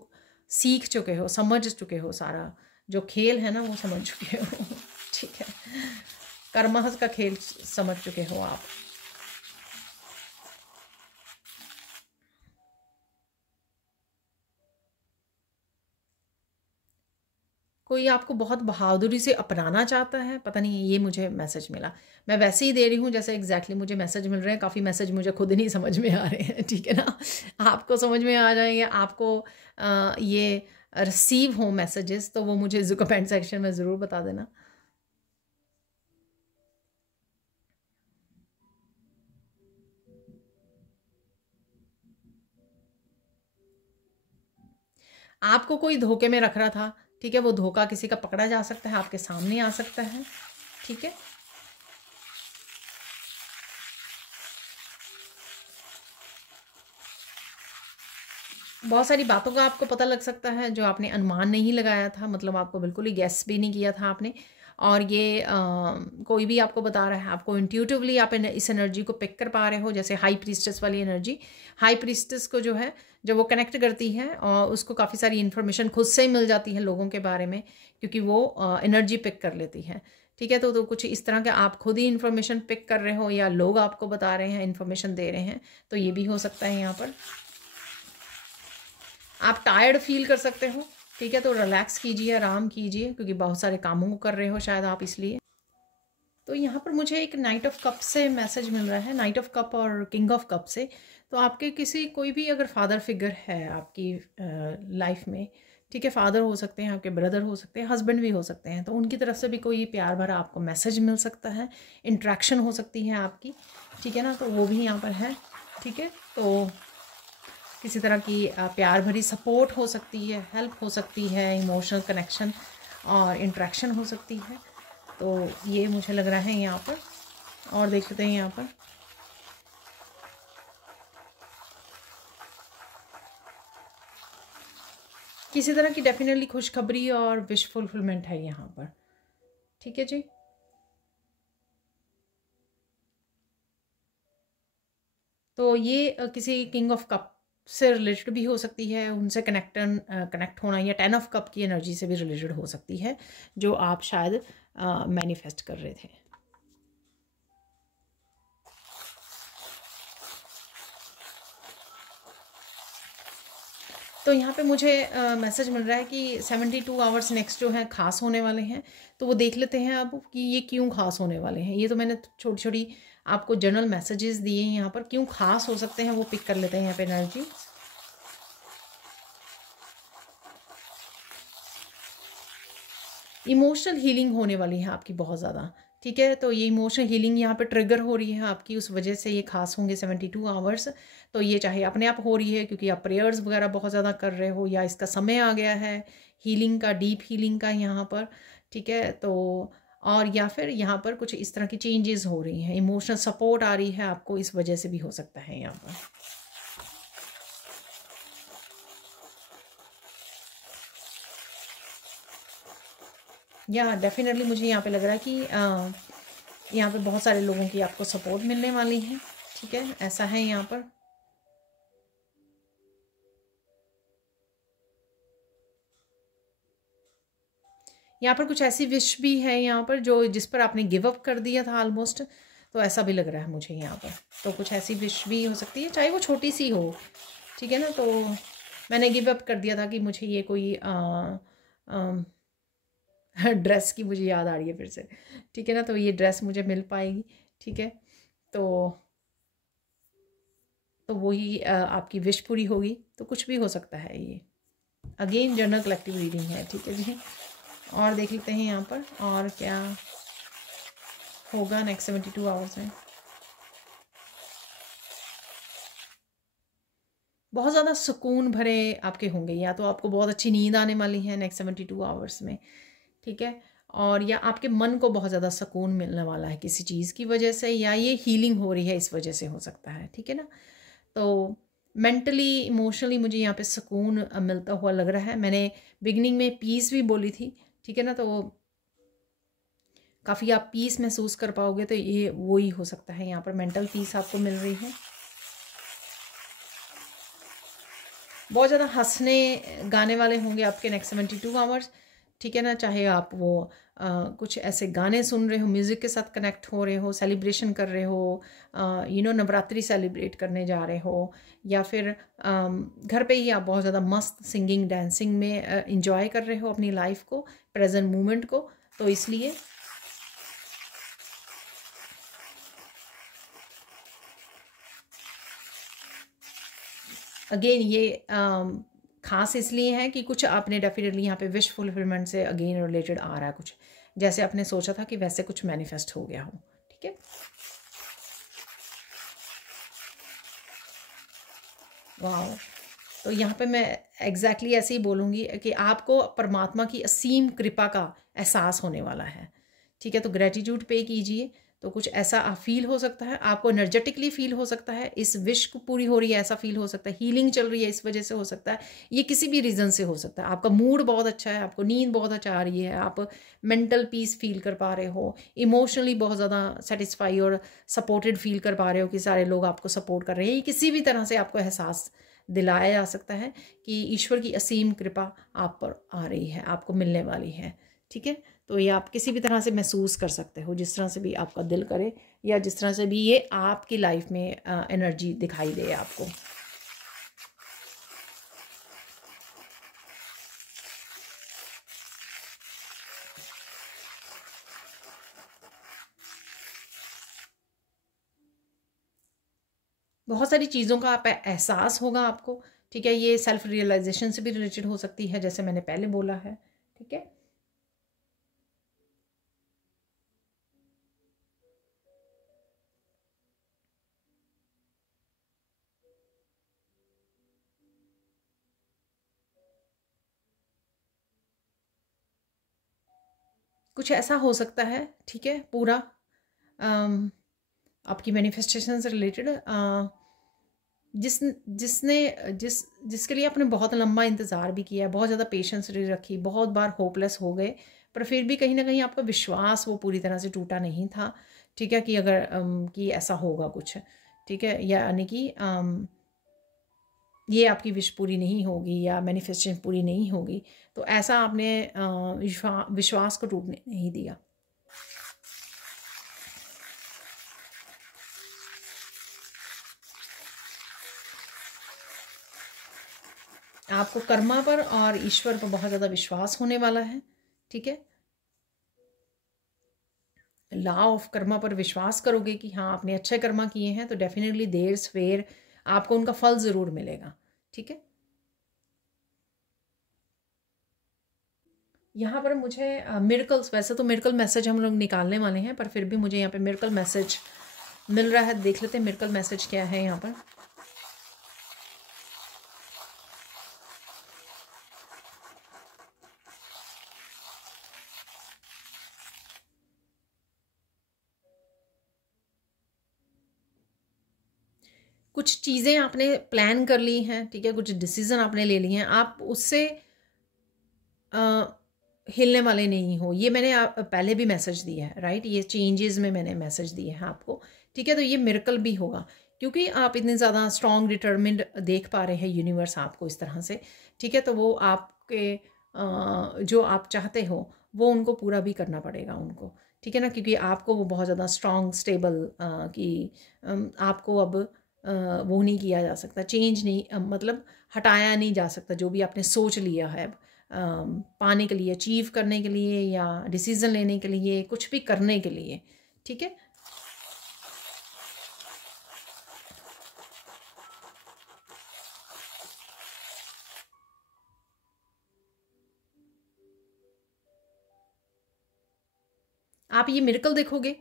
सीख चुके हो, समझ चुके हो, सारा जो खेल है ना वो समझ चुके हो ठीक है, कर्मस का खेल समझ चुके हो आप। कोई आपको बहुत बहादुरी से अपनाना चाहता है, पता नहीं, ये मुझे मैसेज मिला। मैं वैसे ही दे रही हूँ जैसे एग्जैक्टली मुझे मैसेज मिल रहे हैं। काफ़ी मैसेज मुझे खुद नहीं समझ में आ रहे हैं, ठीक है ना। आपको समझ में आ जाएंगे, आपको ये रिसीव हो मैसेजेस, तो वो मुझे कमेंट सेक्शन में ज़रूर बता देना। आपको कोई धोखे में रख रहा था, ठीक है, वो धोखा किसी का पकड़ा जा सकता है, आपके सामने आ सकता है, ठीक है। बहुत सारी बातों का आपको पता लग सकता है जो आपने अनुमान नहीं लगाया था, मतलब आपको बिल्कुल ही गैस भी नहीं किया था आपने। और ये कोई भी आपको बता रहा है, आपको इंट्यूटिवली आप इस एनर्जी को पिक कर पा रहे हो, जैसे हाई प्रीस्टेस वाली एनर्जी। हाई प्रीस्टेस को जो है जब वो कनेक्ट करती है और उसको काफ़ी सारी इन्फॉर्मेशन खुद से ही मिल जाती है लोगों के बारे में, क्योंकि वो एनर्जी पिक कर लेती है, ठीक है। तो कुछ इस तरह के आप खुद ही इन्फॉर्मेशन पिक कर रहे हो या लोग आपको बता रहे हैं, इन्फॉर्मेशन दे रहे हैं, तो ये भी हो सकता है यहाँ पर। आप टायर्ड फील कर सकते हो, ठीक है, तो रिलैक्स कीजिए, आराम कीजिए, क्योंकि बहुत सारे कामों को कर रहे हो शायद आप, इसलिए। तो यहाँ पर मुझे एक नाइट ऑफ कप से मैसेज मिल रहा है, नाइट ऑफ कप और किंग ऑफ कप से। तो आपके कोई भी अगर फादर फिगर है आपकी लाइफ में, ठीक है, फादर हो सकते हैं, आपके ब्रदर हो सकते हैं, हस्बैंड भी हो सकते हैं, तो उनकी तरफ से भी कोई प्यार भरा आपको मैसेज मिल सकता है, इंट्रैक्शन हो सकती है आपकी, ठीक है ना, तो वो भी यहाँ पर है, ठीक है। तो किसी तरह की प्यार भरी सपोर्ट हो सकती है, हेल्प हो सकती है, इमोशनल कनेक्शन और इंट्रैक्शन हो सकती है। तो ये मुझे लग रहा है यहाँ पर। और देख लेते हैं यहाँ पर, किसी तरह की डेफिनेटली खुशखबरी और विश फुलफिलमेंट है यहाँ पर, ठीक है जी। तो ये किसी किंग ऑफ कप से रिलेटेड भी हो सकती है, उनसे कनेक्ट होना, या 10 ऑफ कप की एनर्जी से भी रिलेटेड हो सकती है, जो आप शायद मैनिफेस्ट कर रहे थे। तो यहाँ पे मुझे मैसेज मिल रहा है कि 72 आवर्स नेक्स्ट जो है खास होने वाले हैं। तो वो देख लेते हैं अब कि ये क्यों खास होने वाले हैं। ये तो मैंने छोटी छोटी आपको जनरल मैसेजेस दिए हैं, यहाँ पर क्यों खास हो सकते हैं वो पिक कर लेते हैं यहाँ पे एनर्जी। इमोशनल हीलिंग होने वाली है आपकी बहुत ज़्यादा, ठीक है। तो ये इमोशनल हीलिंग यहाँ पे ट्रिगर हो रही है आपकी, उस वजह से ये खास होंगे 72 आवर्स। तो ये चाहे अपने आप हो रही है क्योंकि आप प्रेयर्स वगैरह बहुत ज़्यादा कर रहे हो, या इसका समय आ गया है हीलिंग का, डीप हीलिंग का यहाँ पर, ठीक है। तो और या फिर यहाँ पर कुछ इस तरह की चेंजेस हो रही हैं, इमोशनल सपोर्ट आ रही है आपको, इस वजह से भी हो सकता है यहाँ पर। या डेफिनेटली मुझे यहाँ पे लग रहा है कि यहाँ पे बहुत सारे लोगों की आपको सपोर्ट मिलने वाली है, ठीक है, ऐसा है यहाँ पर। यहाँ पर कुछ ऐसी विश भी है यहाँ पर जो जिस पर आपने गिव अप कर दिया था ऑलमोस्ट, तो ऐसा भी लग रहा है मुझे यहाँ पर। तो कुछ ऐसी विश भी हो सकती है, चाहे वो छोटी सी हो, ठीक है ना। तो मैंने गिव अप कर दिया था कि मुझे ये कोई ड्रेस की मुझे याद आ रही है फिर से, ठीक है ना। तो ये ड्रेस मुझे मिल पाएगी, ठीक है। तो वही आपकी विश पूरी होगी। तो कुछ भी हो सकता है ये। अगेन जनरल कलेक्टिव रीडिंग है, ठीक है जी। और देख लेते हैं यहाँ पर और क्या होगा नेक्स्ट 72 आवर्स में। बहुत ज़्यादा सुकून भरे आपके होंगे, या तो आपको बहुत अच्छी नींद आने वाली है नेक्स्ट 72 आवर्स में, ठीक है। और या आपके मन को बहुत ज़्यादा सुकून मिलने वाला है किसी चीज़ की वजह से, या ये हीलिंग हो रही है इस वजह से हो सकता है, ठीक है ना। तो मेंटली इमोशनली मुझे यहाँ पे सुकून मिलता हुआ लग रहा है। मैंने बिगनिंग में पीस भी बोली थी, ठीक है ना। तो काफ़ी आप पीस महसूस कर पाओगे, तो ये वो ही हो सकता है। यहाँ पर मेंटल पीस आपको मिल रही है। बहुत ज़्यादा हंसने गाने वाले होंगे आपके नेक्स्ट 72 आवर्स, ठीक है ना। चाहे आप वो कुछ ऐसे गाने सुन रहे हो, म्यूज़िक के साथ कनेक्ट हो रहे हो, सेलिब्रेशन कर रहे हो, नवरात्रि सेलिब्रेट करने जा रहे हो, या फिर घर पे ही आप बहुत ज़्यादा मस्त सिंगिंग डांसिंग में इंजॉय कर रहे हो अपनी लाइफ को, प्रेजेंट मोमेंट को। तो इसलिए अगेन ये खास इसलिए है कि कुछ आपने डेफिनेटली यहाँ पे विश फुलफिलमेंट से अगेन रिलेटेड आ रहा है। कुछ जैसे आपने सोचा था कि वैसे कुछ मैनिफेस्ट हो गया हो, ठीक है। वाह, तो यहाँ पे मैं एग्जैक्टली ऐसे ही बोलूँगी कि आपको परमात्मा की असीम कृपा का एहसास होने वाला है, ठीक है। तो ग्रेटिट्यूड पे कीजिए। तो कुछ ऐसा फील हो सकता है, आपको एनर्जेटिकली फील हो सकता है, इस विश को पूरी हो रही है ऐसा फील हो सकता है, हीलिंग चल रही है इस वजह से हो सकता है, ये किसी भी रीज़न से हो सकता है। आपका मूड बहुत अच्छा है, आपको नींद बहुत अच्छा आ रही है, आप मेंटल पीस फील कर पा रहे हो, इमोशनली बहुत ज़्यादा सेटिस्फाई और सपोर्टेड फील कर पा रहे हो कि सारे लोग आपको सपोर्ट कर रहे हैं। ये किसी भी तरह से आपको एहसास दिलाया जा सकता है कि ईश्वर की असीम कृपा आप पर आ रही है, आपको मिलने वाली है, ठीक है। तो ये आप किसी भी तरह से महसूस कर सकते हो, जिस तरह से भी आपका दिल करे, या जिस तरह से भी ये आपकी लाइफ में एनर्जी दिखाई दे आपको। बहुत सारी चीज़ों का आप एहसास होगा आपको, ठीक है। ये सेल्फ रियलाइजेशन से भी रिलेटेड हो सकती है, जैसे मैंने पहले बोला है, ठीक है। कुछ ऐसा हो सकता है, ठीक है, पूरा आपकी मैनिफेस्टेशन से रिलेटेड, जिसके लिए आपने बहुत लंबा इंतज़ार भी किया है, बहुत ज़्यादा पेशेंस रखी, बहुत बार होपलेस हो गए, पर फिर भी कहीं ना कहीं आपका विश्वास वो पूरी तरह से टूटा नहीं था, ठीक है। कि अगर कि ऐसा होगा कुछ, ठीक है, यानी कि ये आपकी विश पूरी नहीं होगी या मैनिफेस्टेशन पूरी नहीं होगी, तो ऐसा आपने विश्वास को टूटने नहीं दिया। आपको कर्मा पर और ईश्वर पर बहुत ज़्यादा विश्वास होने वाला है, ठीक है। लॉ ऑफ कर्मा पर विश्वास करोगे कि हाँ आपने अच्छे कर्मा किए हैं, तो डेफिनेटली देर सवेर आपको उनका फल ज़रूर मिलेगा, ठीक है। यहाँ पर मुझे मिरेकल्स, वैसे तो मिरेकल मैसेज हम लोग निकालने वाले हैं, पर फिर भी मुझे यहाँ पे मिरेकल मैसेज मिल रहा है। देख लेते हैं मिरेकल मैसेज क्या है यहाँ पर। कुछ चीज़ें आपने प्लान कर ली हैं, ठीक है, कुछ डिसीजन आपने ले लिए हैं, आप उससे हिलने वाले नहीं हो। ये मैंने पहले भी मैसेज दिया है, राइट। ये चेंजेस में मैंने मैसेज दिए हैं आपको, ठीक है। तो ये मिरेकल भी होगा, क्योंकि आप इतने ज़्यादा स्ट्रॉन्ग डिटर्मिन्ड देख पा रहे हैं यूनिवर्स आपको इस तरह से, ठीक है। तो वो आपके जो आप चाहते हो वो उनको पूरा भी करना पड़ेगा उनको, ठीक है ना, क्योंकि आपको वो बहुत ज़्यादा स्ट्रॉन्ग स्टेबल कि आपको अब वो नहीं किया जा सकता, चेंज नहीं मतलब हटाया नहीं जा सकता जो भी आपने सोच लिया है पाने के लिए, अचीव करने के लिए या डिसीज़न लेने के लिए, कुछ भी करने के लिए, ठीक है। आप ये मिरेकल देखोगे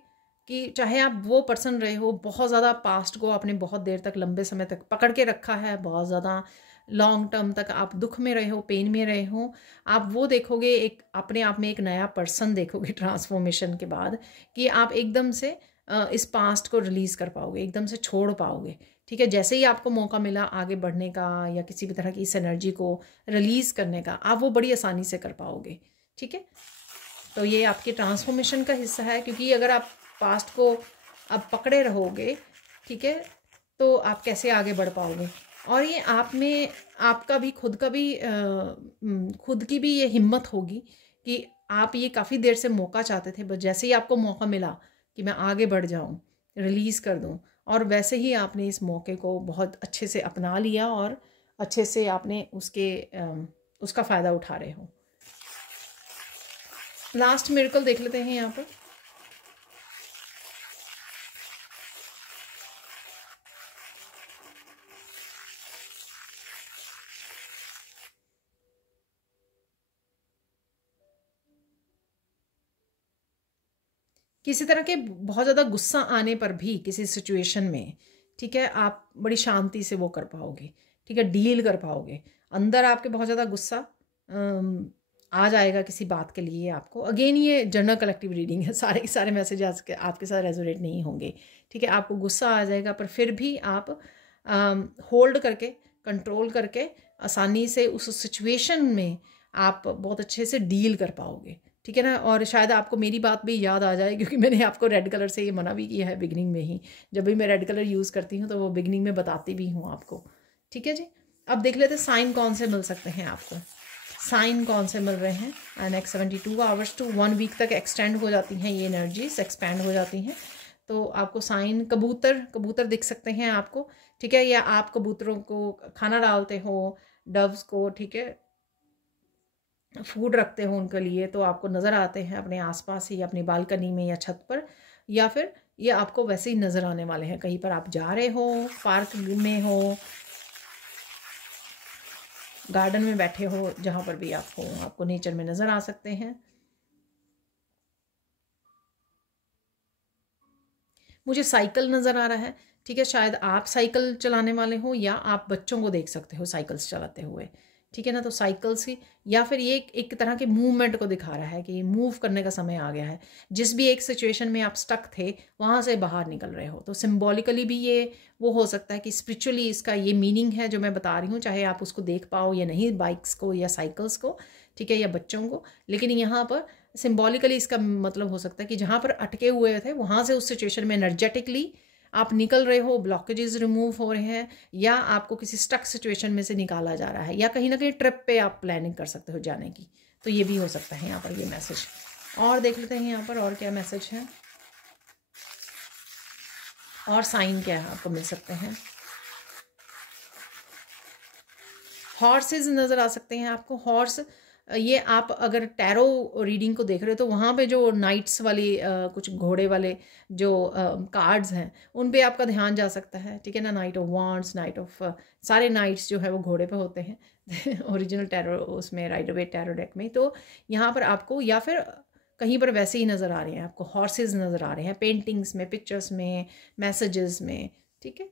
कि चाहे आप वो पर्सन रहे हो, बहुत ज़्यादा पास्ट को आपने बहुत देर तक लंबे समय तक पकड़ के रखा है, बहुत ज़्यादा लॉन्ग टर्म तक आप दुख में रहे हो, पेन में रहे हो, आप वो देखोगे, एक अपने आप में एक नया पर्सन देखोगे ट्रांसफॉर्मेशन के बाद, कि आप एकदम से इस पास्ट को रिलीज़ कर पाओगे, एकदम से छोड़ पाओगे, ठीक है। जैसे ही आपको मौका मिला आगे बढ़ने का या किसी भी तरह की इस एनर्जी को रिलीज़ करने का, आप वो बड़ी आसानी से कर पाओगे, ठीक है। तो ये आपके ट्रांसफॉर्मेशन का हिस्सा है, क्योंकि अगर आप पास्ट को अब पकड़े रहोगे, ठीक है, तो आप कैसे आगे बढ़ पाओगे। और ये आप में आपका भी खुद का भी खुद की भी ये हिम्मत होगी कि आप ये काफ़ी देर से मौका चाहते थे, बस जैसे ही आपको मौका मिला कि मैं आगे बढ़ जाऊं, रिलीज़ कर दूं, और वैसे ही आपने इस मौके को बहुत अच्छे से अपना लिया और अच्छे से आपने उसका फ़ायदा उठा रहे हो। लास्ट मिरेकल देख लेते हैं यहाँ पर। किसी तरह के बहुत ज़्यादा गुस्सा आने पर भी किसी सिचुएशन में, ठीक है, आप बड़ी शांति से वो कर पाओगे, ठीक है, डील कर पाओगे। अंदर आपके बहुत ज़्यादा गुस्सा आ जाएगा किसी बात के लिए आपको। अगेन ये जनरल कलेक्टिव रीडिंग है, सारे के सारे मैसेज आपके साथ रेजोनेट नहीं होंगे, ठीक है। आपको गुस्सा आ जाएगा पर फिर भी आप होल्ड करके, कंट्रोल करके आसानी से उस सिचुएशन में आप बहुत अच्छे से डील कर पाओगे, ठीक है ना। और शायद आपको मेरी बात भी याद आ जाए, क्योंकि मैंने आपको रेड कलर से ये मना भी किया है बिगिनिंग में ही। जब भी मैं रेड कलर यूज़ करती हूँ तो वो बिगिनिंग में बताती भी हूँ आपको, ठीक है जी। अब देख लेते साइन कौन से मिल सकते हैं आपको, साइन कौन से मिल रहे हैं। नेक्स्ट 72 आवर्स टू 1 वीक तक एक्सटेंड हो जाती हैं ये एनर्जीज, एक्सपैंड हो जाती हैं। तो आपको साइन कबूतर दिख सकते हैं आपको, ठीक है, या आप कबूतरों को खाना डालते हो, डव्स को, ठीक है, फूड रखते हो उनके लिए, तो आपको नज़र आते हैं अपने आसपास ही, अपनी बालकनी में या छत पर, या फिर ये आपको वैसे ही नज़र आने वाले हैं। कहीं पर आप जा रहे हो, पार्क में हो, गार्डन में बैठे हो, जहाँ पर भी आप हो, आपको नेचर में नज़र आ सकते हैं। मुझे साइकिल नज़र आ रहा है, ठीक है, शायद आप साइकिल चलाने वाले हो या आप बच्चों को देख सकते हो साइकिल्स चलाते हुए, ठीक है ना। तो साइकिल्स की, या फिर ये एक तरह के मूवमेंट को दिखा रहा है कि मूव करने का समय आ गया है। जिस भी एक सिचुएशन में आप स्टक थे वहाँ से बाहर निकल रहे हो। तो सिम्बॉलिकली भी ये वो हो सकता है कि स्पिरिचुअली इसका ये मीनिंग है जो मैं बता रही हूँ, चाहे आप उसको देख पाओ या नहीं, बाइक्स को या साइकिल्स को, ठीक है, या बच्चों को। लेकिन यहाँ पर सिम्बॉलिकली इसका मतलब हो सकता है कि जहाँ पर अटके हुए थे वहाँ से उस सिचुएशन में एनर्जेटिकली आप निकल रहे हो, ब्लॉकेजेस रिमूव हो रहे हैं, या आपको किसी स्टक सिचुएशन में से निकाला जा रहा है, या कहीं ना कहीं ट्रिप पे आप प्लानिंग कर सकते हो जाने की। तो ये भी हो सकता है यहाँ पर ये मैसेज। और देख लेते हैं यहाँ पर और क्या मैसेज है, और साइन क्या है आपको मिल सकते हैं। हॉर्सेस नज़र आ सकते हैं आपको, हॉर्स। ये आप अगर टैरो रीडिंग को देख रहे हो तो वहाँ पे जो नाइट्स वाली कुछ घोड़े वाले जो कार्ड्स हैं उन पे आपका ध्यान जा सकता है, ठीक है ना। Night of wands, night of, सारे नाइट्स जो है वो घोड़े पे होते हैं ओरिजिनल टैरो उसमें, राइडर वेट टैरो डेक में। तो यहाँ पर आपको, या फिर कहीं पर वैसे ही नज़र आ रहे हैं आपको, हॉर्सेस नज़र आ रहे हैं पेंटिंग्स में, पिक्चर्स में, मैसेजेस में, ठीक है।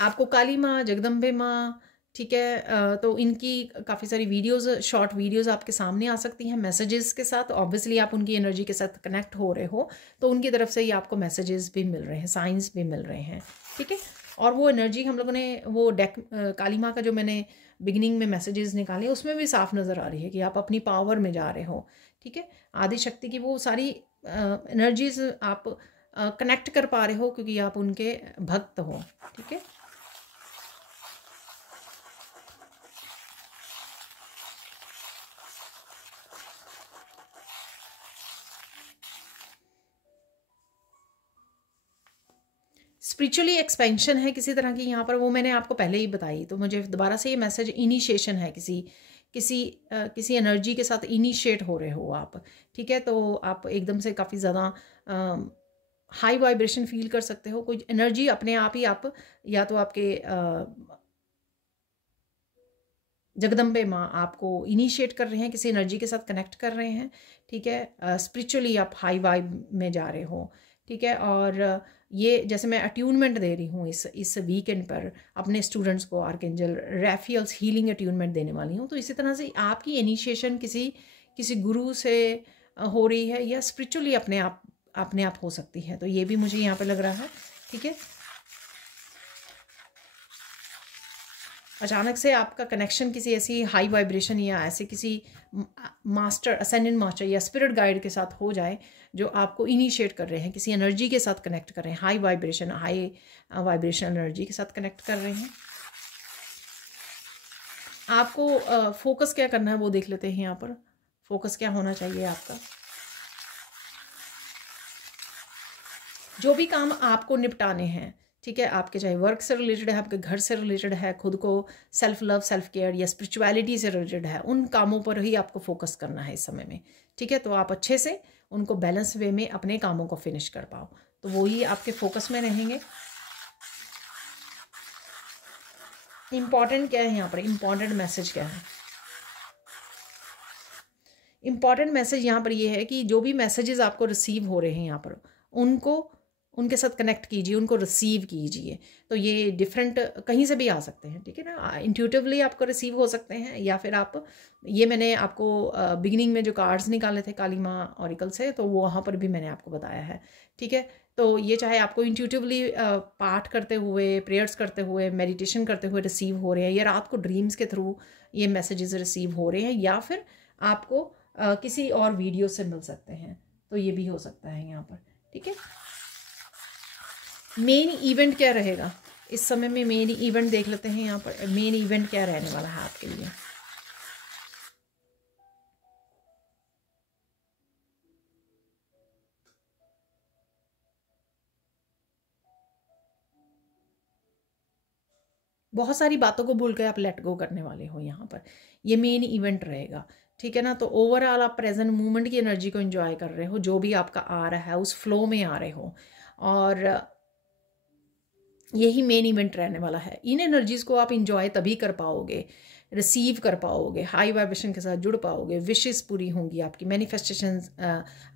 आपको काली माँ, जगदम्बे माँ, ठीक है, तो इनकी काफ़ी सारी वीडियोस, शॉर्ट वीडियोस आपके सामने आ सकती हैं मैसेजेस के साथ। ऑब्वियसली आप उनकी एनर्जी के साथ कनेक्ट हो रहे हो तो उनकी तरफ से ही आपको मैसेजेस भी मिल रहे हैं, साइंस भी मिल रहे हैं, ठीक है। और वो एनर्जी हम लोगों ने वो डेक काली माँ का जो मैंने बिगिनिंग में मैसेजेस निकाले उसमें भी साफ नज़र आ रही है कि आप अपनी पावर में जा रहे हो, ठीक है। आदि शक्ति की वो सारी एनर्जीज आप कनेक्ट कर पा रहे हो क्योंकि आप उनके भक्त हो, ठीक है। स्पिरिचुअली एक्सपेंशन है किसी तरह की यहाँ पर, वो मैंने आपको पहले ही बताई। तो मुझे दोबारा से ये मैसेज इनिशिएशन है, किसी एनर्जी के साथ इनिशिएट हो रहे हो आप, ठीक है। तो आप एकदम से काफ़ी ज़्यादा हाई वाइब्रेशन फील कर सकते हो, कोई एनर्जी अपने आप ही आप, या तो आपके जगदम्बे माँ आपको इनिशिएट कर रहे हैं, किसी एनर्जी के साथ कनेक्ट कर रहे हैं, ठीक है। स्पिरिचुअली आप हाई वाइब में जा रहे हो, ठीक है। और ये जैसे मैं अट्यूनमेंट दे रही हूँ इस वीकेंड पर अपने स्टूडेंट्स को, आर्कएंजल रैफियल्स हीलिंग अट्यूनमेंट देने वाली हूँ। तो इसी तरह से आपकी इनिशिएशन किसी गुरु से हो रही है, या स्पिरिचुअली अपने आप हो सकती है। तो ये भी मुझे यहाँ पे लग रहा है, ठीक है। अचानक से आपका कनेक्शन किसी ऐसी हाई वाइब्रेशन या ऐसे किसी मास्टर, असेंडेंट मास्टर या स्पिरिट गाइड के साथ हो जाए, जो आपको इनिशिएट कर रहे हैं, किसी एनर्जी के साथ कनेक्ट कर रहे हैं, हाई वाइब्रेशन एनर्जी के साथ कनेक्ट कर रहे हैं। आपको फोकस क्या करना है वो देख लेते हैं यहाँ पर। फोकस क्या होना चाहिए आपका? जो भी काम आपको निपटाने हैं, ठीक है, आपके चाहे वर्क से रिलेटेड है, आपके घर से रिलेटेड है, खुद को सेल्फ लव, सेल्फ केयर या स्पिरिचुअलिटी से रिलेटेड है, उन कामों पर ही आपको फोकस करना है इस समय में, ठीक है। तो आप अच्छे से उनको बैलेंस वे में अपने कामों को फिनिश कर पाओ, तो वो ही आपके फोकस में रहेंगे। इम्पॉर्टेंट क्या है यहाँ पर? इम्पॉर्टेंट मैसेज क्या है? इम्पॉर्टेंट मैसेज यहाँ पर ये है कि जो भी मैसेजेस आपको रिसीव हो रहे हैं यहाँ पर, उनके साथ कनेक्ट कीजिए, उनको रिसीव कीजिए। तो ये डिफरेंट कहीं से भी आ सकते हैं, ठीक है ना। इंट्यूटिवली आपको रिसीव हो सकते हैं, या फिर आप, ये मैंने आपको बिगिनिंग में जो कार्ड्स निकाले थे काली माँ ऑरिकल से, तो वो वहाँ पर भी मैंने आपको बताया है, ठीक है। तो ये चाहे आपको इंट्यूटिवली पाठ करते हुए, प्रेयर्स करते हुए, मेडिटेशन करते हुए रिसीव हो रहे हैं, या रात को ड्रीम्स के थ्रू ये मैसेजेस रिसीव हो रहे हैं, या फिर आपको किसी और वीडियो से मिल सकते हैं, तो ये भी हो सकता है यहाँ पर, ठीक है। मेन इवेंट क्या रहेगा इस समय में? मेन इवेंट देख लेते हैं यहाँ पर। मेन इवेंट क्या रहने वाला है आपके लिए? बहुत सारी बातों को भूल कर आप लेट गो करने वाले हो यहाँ पर, ये मेन इवेंट रहेगा, ठीक है ना। तो ओवरऑल आप प्रेजेंट मोमेंट की एनर्जी को एंजॉय कर रहे हो, जो भी आपका आ रहा है उस फ्लो में आ रहे हो, और यही मेन इवेंट रहने वाला है। इन एनर्जीज़ को आप इंजॉय तभी कर पाओगे, रिसीव कर पाओगे, हाई वाइब्रेशन के साथ जुड़ पाओगे, विशेस पूरी होंगी आपकी, मैनिफेस्टेशन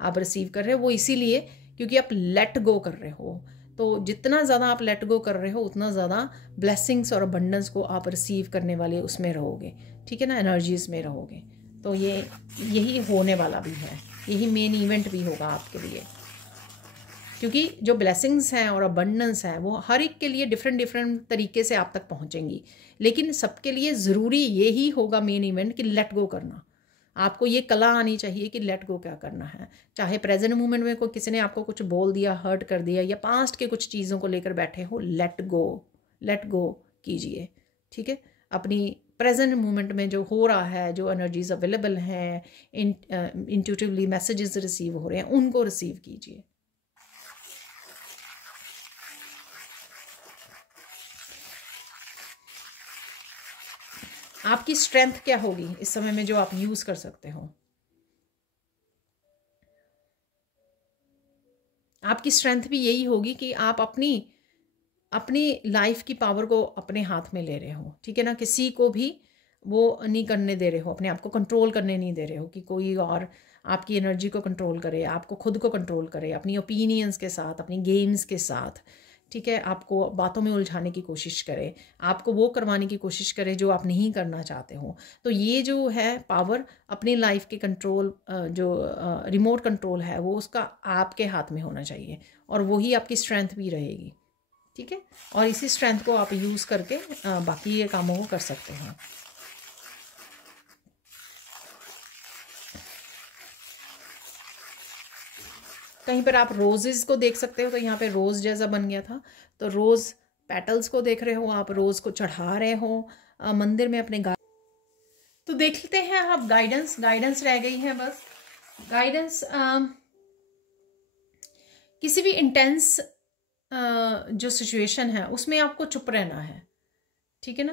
आप रिसीव कर रहे हो वो इसीलिए क्योंकि आप लेट गो कर रहे हो। तो जितना ज़्यादा आप लेट गो कर रहे हो, उतना ज़्यादा ब्लेसिंग्स और अबंडेंस को आप रिसीव करने वाले उसमें रहोगे, ठीक है ना, एनर्जीज़ में रहोगे। तो यही होने वाला भी है, यही मेन इवेंट भी होगा आपके लिए, क्योंकि जो ब्लेसिंग्स हैं और अबंडेंस है वो हर एक के लिए डिफरेंट तरीके से आप तक पहुंचेंगी, लेकिन सबके लिए ज़रूरी यही होगा मेन इवेंट कि लेट गो करना। आपको ये कला आनी चाहिए कि लेट गो क्या करना है। चाहे प्रेजेंट मोमेंट में कोई किसी ने आपको कुछ बोल दिया, हर्ट कर दिया, या पास्ट के कुछ चीज़ों को लेकर बैठे हो, लेट गो कीजिए, ठीक है। अपनी प्रेजेंट मोमेंट में जो हो रहा है, जो एनर्जीज अवेलेबल हैं, इंट्यूटिवली मैसेजेस रिसीव हो रहे हैं, उनको रिसीव कीजिए। आपकी स्ट्रेंथ क्या होगी इस समय में जो आप यूज कर सकते हो? आपकी स्ट्रेंथ भी यही होगी कि आप अपनी लाइफ की पावर को अपने हाथ में ले रहे हो, ठीक है ना। किसी को भी वो नहीं करने दे रहे हो, अपने आप को कंट्रोल करने नहीं दे रहे हो कि कोई और आपकी एनर्जी को कंट्रोल करे, आपको खुद को कंट्रोल करे, अपनी ओपिनियंस के साथ, अपनी गेम्स के साथ, ठीक है, आपको बातों में उलझाने की कोशिश करे, आपको वो करवाने की कोशिश करे जो आप नहीं करना चाहते हो। तो ये जो है पावर, अपनी लाइफ के कंट्रोल, जो रिमोट कंट्रोल है, वो उसका आपके हाथ में होना चाहिए, और वही आपकी स्ट्रेंथ भी रहेगी, ठीक है। और इसी स्ट्रेंथ को आप यूज़ करके बाकी ये कामों को कर सकते हैं। कहीं पर आप रोजेस को देख सकते हो, तो यहाँ पे रोज़ जैसा बन गया था, तो रोज़ पेटल्स को देख रहे हो आप, रोज़ को चढ़ा रहे हो मंदिर में अपने। तो देख लेते हैं आप गाइडेंस रह गई है बस। गाइडेंस किसी भी इंटेंस जो सिचुएशन है उसमें आपको चुप रहना है, ठीक है ना।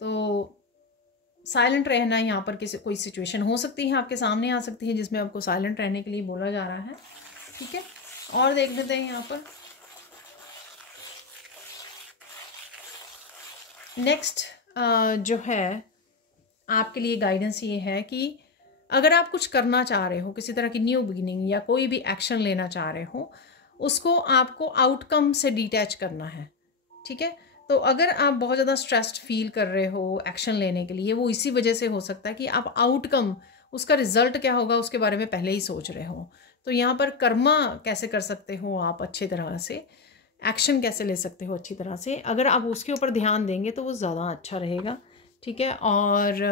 तो साइलेंट रहना, यहाँ पर किसी कोई सिचुएशन हो सकती है आपके सामने आ सकती है जिसमें आपको साइलेंट रहने के लिए बोला जा रहा है, ठीक है। और देख लेते हैं यहाँ पर नेक्स्ट जो है आपके लिए गाइडेंस ये है कि अगर आप कुछ करना चाह रहे हो, किसी तरह की न्यू बिगिनिंग या कोई भी एक्शन लेना चाह रहे हो, उसको आपको आउटकम से डिटैच करना है, ठीक है। तो अगर आप बहुत ज़्यादा स्ट्रेस्ड फील कर रहे हो एक्शन लेने के लिए, वो इसी वजह से हो सकता है कि आप आउटकम, उसका रिजल्ट क्या होगा उसके बारे में पहले ही सोच रहे हो। तो यहाँ पर कर्मा कैसे कर सकते हो आप अच्छी तरह से, एक्शन कैसे ले सकते हो अच्छी तरह से, अगर आप उसके ऊपर ध्यान देंगे तो वो ज़्यादा अच्छा रहेगा, ठीक है। और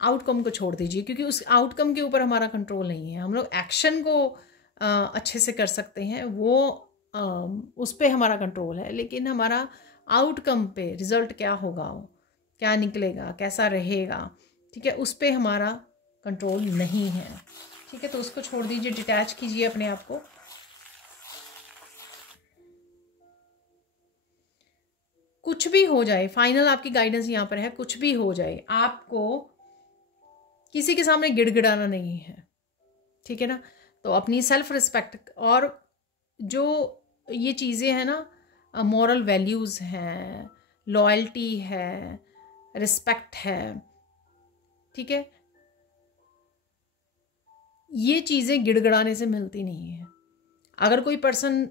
आउटकम को छोड़ दीजिए, क्योंकि उस आउटकम के ऊपर हमारा कंट्रोल नहीं है। हम लोग एक्शन को अच्छे से कर सकते हैं, वो उस पर हमारा कंट्रोल है, लेकिन हमारा आउटकम पे रिज़ल्ट क्या होगा, क्या निकलेगा, कैसा रहेगा, ठीक है, उस पर हमारा कंट्रोल नहीं है, ठीक है। तो उसको छोड़ दीजिए, डिटैच कीजिए अपने आप को। कुछ भी हो जाए, फाइनल आपकी गाइडेंस यहाँ पर है, कुछ भी हो जाए आपको किसी के सामने गिड़गिड़ाना नहीं है, ठीक है ना। तो अपनी सेल्फ रिस्पेक्ट और जो ये चीज़ें हैं ना, मॉरल वैल्यूज़ हैं, लॉयल्टी है, रिस्पेक्ट है, ठीक है, ये चीज़ें गिड़गिड़ाने से मिलती नहीं है। अगर कोई पर्सन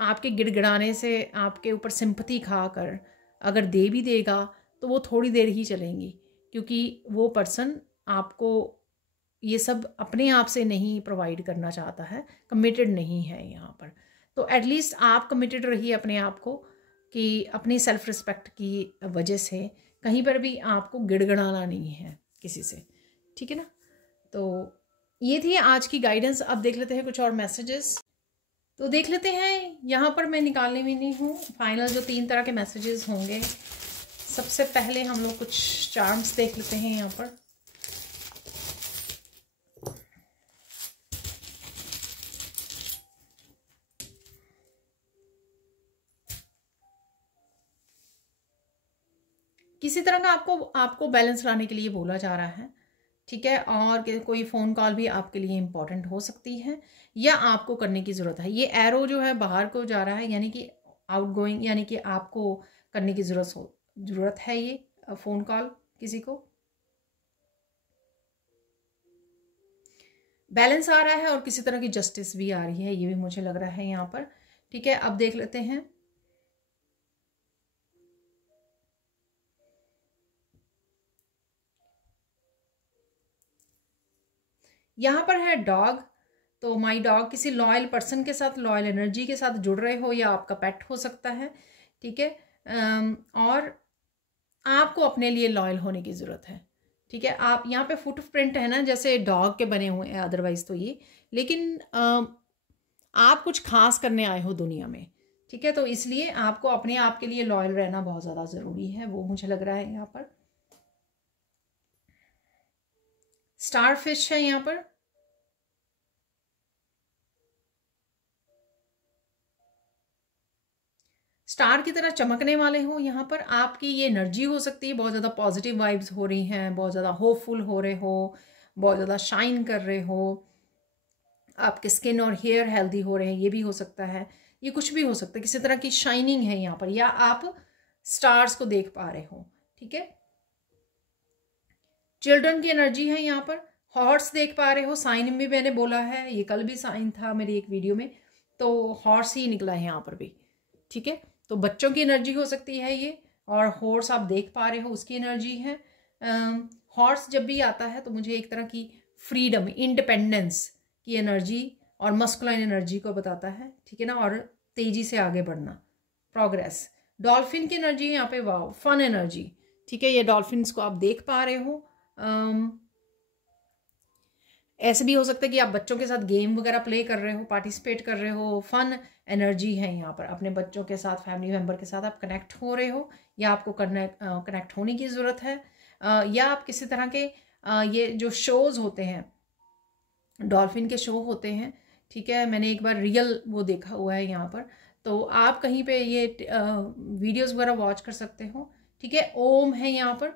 आपके गिड़गिड़ाने से आपके ऊपर सिंपैथी खाकर अगर दे भी देगा तो वो थोड़ी देर ही चलेंगी, क्योंकि वो पर्सन आपको ये सब अपने आप से नहीं प्रोवाइड करना चाहता है, कमिटेड नहीं है यहाँ पर। तो एटलीस्ट आप कमिटेड रहिए अपने आप को, कि अपनी सेल्फ रिस्पेक्ट की वजह से कहीं पर भी आपको गिड़गिड़ाना नहीं है किसी से, ठीक है ना। तो ये थी आज की गाइडेंस। अब देख लेते हैं कुछ और मैसेजेस। तो देख लेते हैं, यहाँ पर मैं निकालने में नहीं हूँ फाइनल जो 3 तरह के मैसेजेस होंगे। सबसे पहले हम लोग कुछ चार्म्स देख लेते हैं यहाँ पर। किसी तरह का आपको बैलेंस लाने के लिए बोला जा रहा है, ठीक है। और कोई फ़ोन कॉल भी आपके लिए इम्पॉर्टेंट हो सकती है या आपको करने की ज़रूरत है। ये एरो जो है बाहर को जा रहा है, यानी कि आउटगोइंग, यानी कि आपको करने की ज़रूरत है ये फ़ोन कॉल किसी को। बैलेंस आ रहा है और किसी तरह की जस्टिस भी आ रही है, ये भी मुझे लग रहा है यहाँ पर, ठीक है। अब देख लेते हैं, यहाँ पर है डॉग। तो माई डॉग किसी लॉयल पर्सन के साथ, लॉयल एनर्जी के साथ जुड़ रहे हो, या आपका पेट हो सकता है, ठीक है। और आपको अपने लिए लॉयल होने की ज़रूरत है, ठीक है। आप यहाँ पे फुटप्रिंट है ना, जैसे डॉग के बने हुए हैं अदरवाइज तो ये, लेकिन आप कुछ खास करने आए हो दुनिया में, ठीक है। तो इसलिए आपको अपने आप के लिए लॉयल रहना बहुत ज़्यादा ज़रूरी है, वो मुझे लग रहा है यहाँ पर। स्टार फिश है यहाँ पर। स्टार की तरह चमकने वाले हो यहाँ पर। आपकी ये एनर्जी हो सकती है, बहुत ज़्यादा पॉजिटिव वाइब्स हो रही हैं, बहुत ज़्यादा होपफुल हो रहे हो, बहुत ज़्यादा शाइन कर रहे हो, आपके स्किन और हेयर हेल्दी हो रहे हैं, ये भी हो सकता है। ये कुछ भी हो सकता है, किसी तरह की शाइनिंग है यहाँ पर, या आप स्टार्स को देख पा रहे हो, ठीक है। चिल्ड्रन की एनर्जी है यहाँ पर। हॉर्स देख पा रहे हो, साइन में मैंने बोला है, ये कल भी साइन था मेरी एक वीडियो में, तो हॉर्स ही निकला है यहाँ पर भी, ठीक है। तो बच्चों की एनर्जी हो सकती है ये, और हॉर्स आप देख पा रहे हो उसकी एनर्जी है। हॉर्स जब भी आता है तो मुझे एक तरह की फ्रीडम, इंडिपेंडेंस की एनर्जी और मस्कुलाइन एनर्जी को बताता है, ठीक है ना, और तेजी से आगे बढ़ना, प्रोग्रेस। डॉल्फिन की एनर्जी यहाँ पे, वाओ, फन एनर्जी, ठीक है। ये डॉल्फिन्स को आप देख पा रहे हो। ऐसे भी हो सकता है कि आप बच्चों के साथ गेम वगैरह प्ले कर रहे हो, पार्टिसिपेट कर रहे हो, फन एनर्जी है यहाँ पर। अपने बच्चों के साथ, फैमिली मेम्बर के साथ आप कनेक्ट हो रहे हो, या आपको कनेक्ट होने की ज़रूरत है, या आप किसी तरह के ये जो शोज़ होते हैं, डॉल्फिन के शो होते हैं, ठीक है। मैंने एक बार रियल वो देखा हुआ है यहाँ पर, तो आप कहीं पे ये वीडियोस वगैरह वॉच कर सकते हो, ठीक है। ओम है यहाँ पर।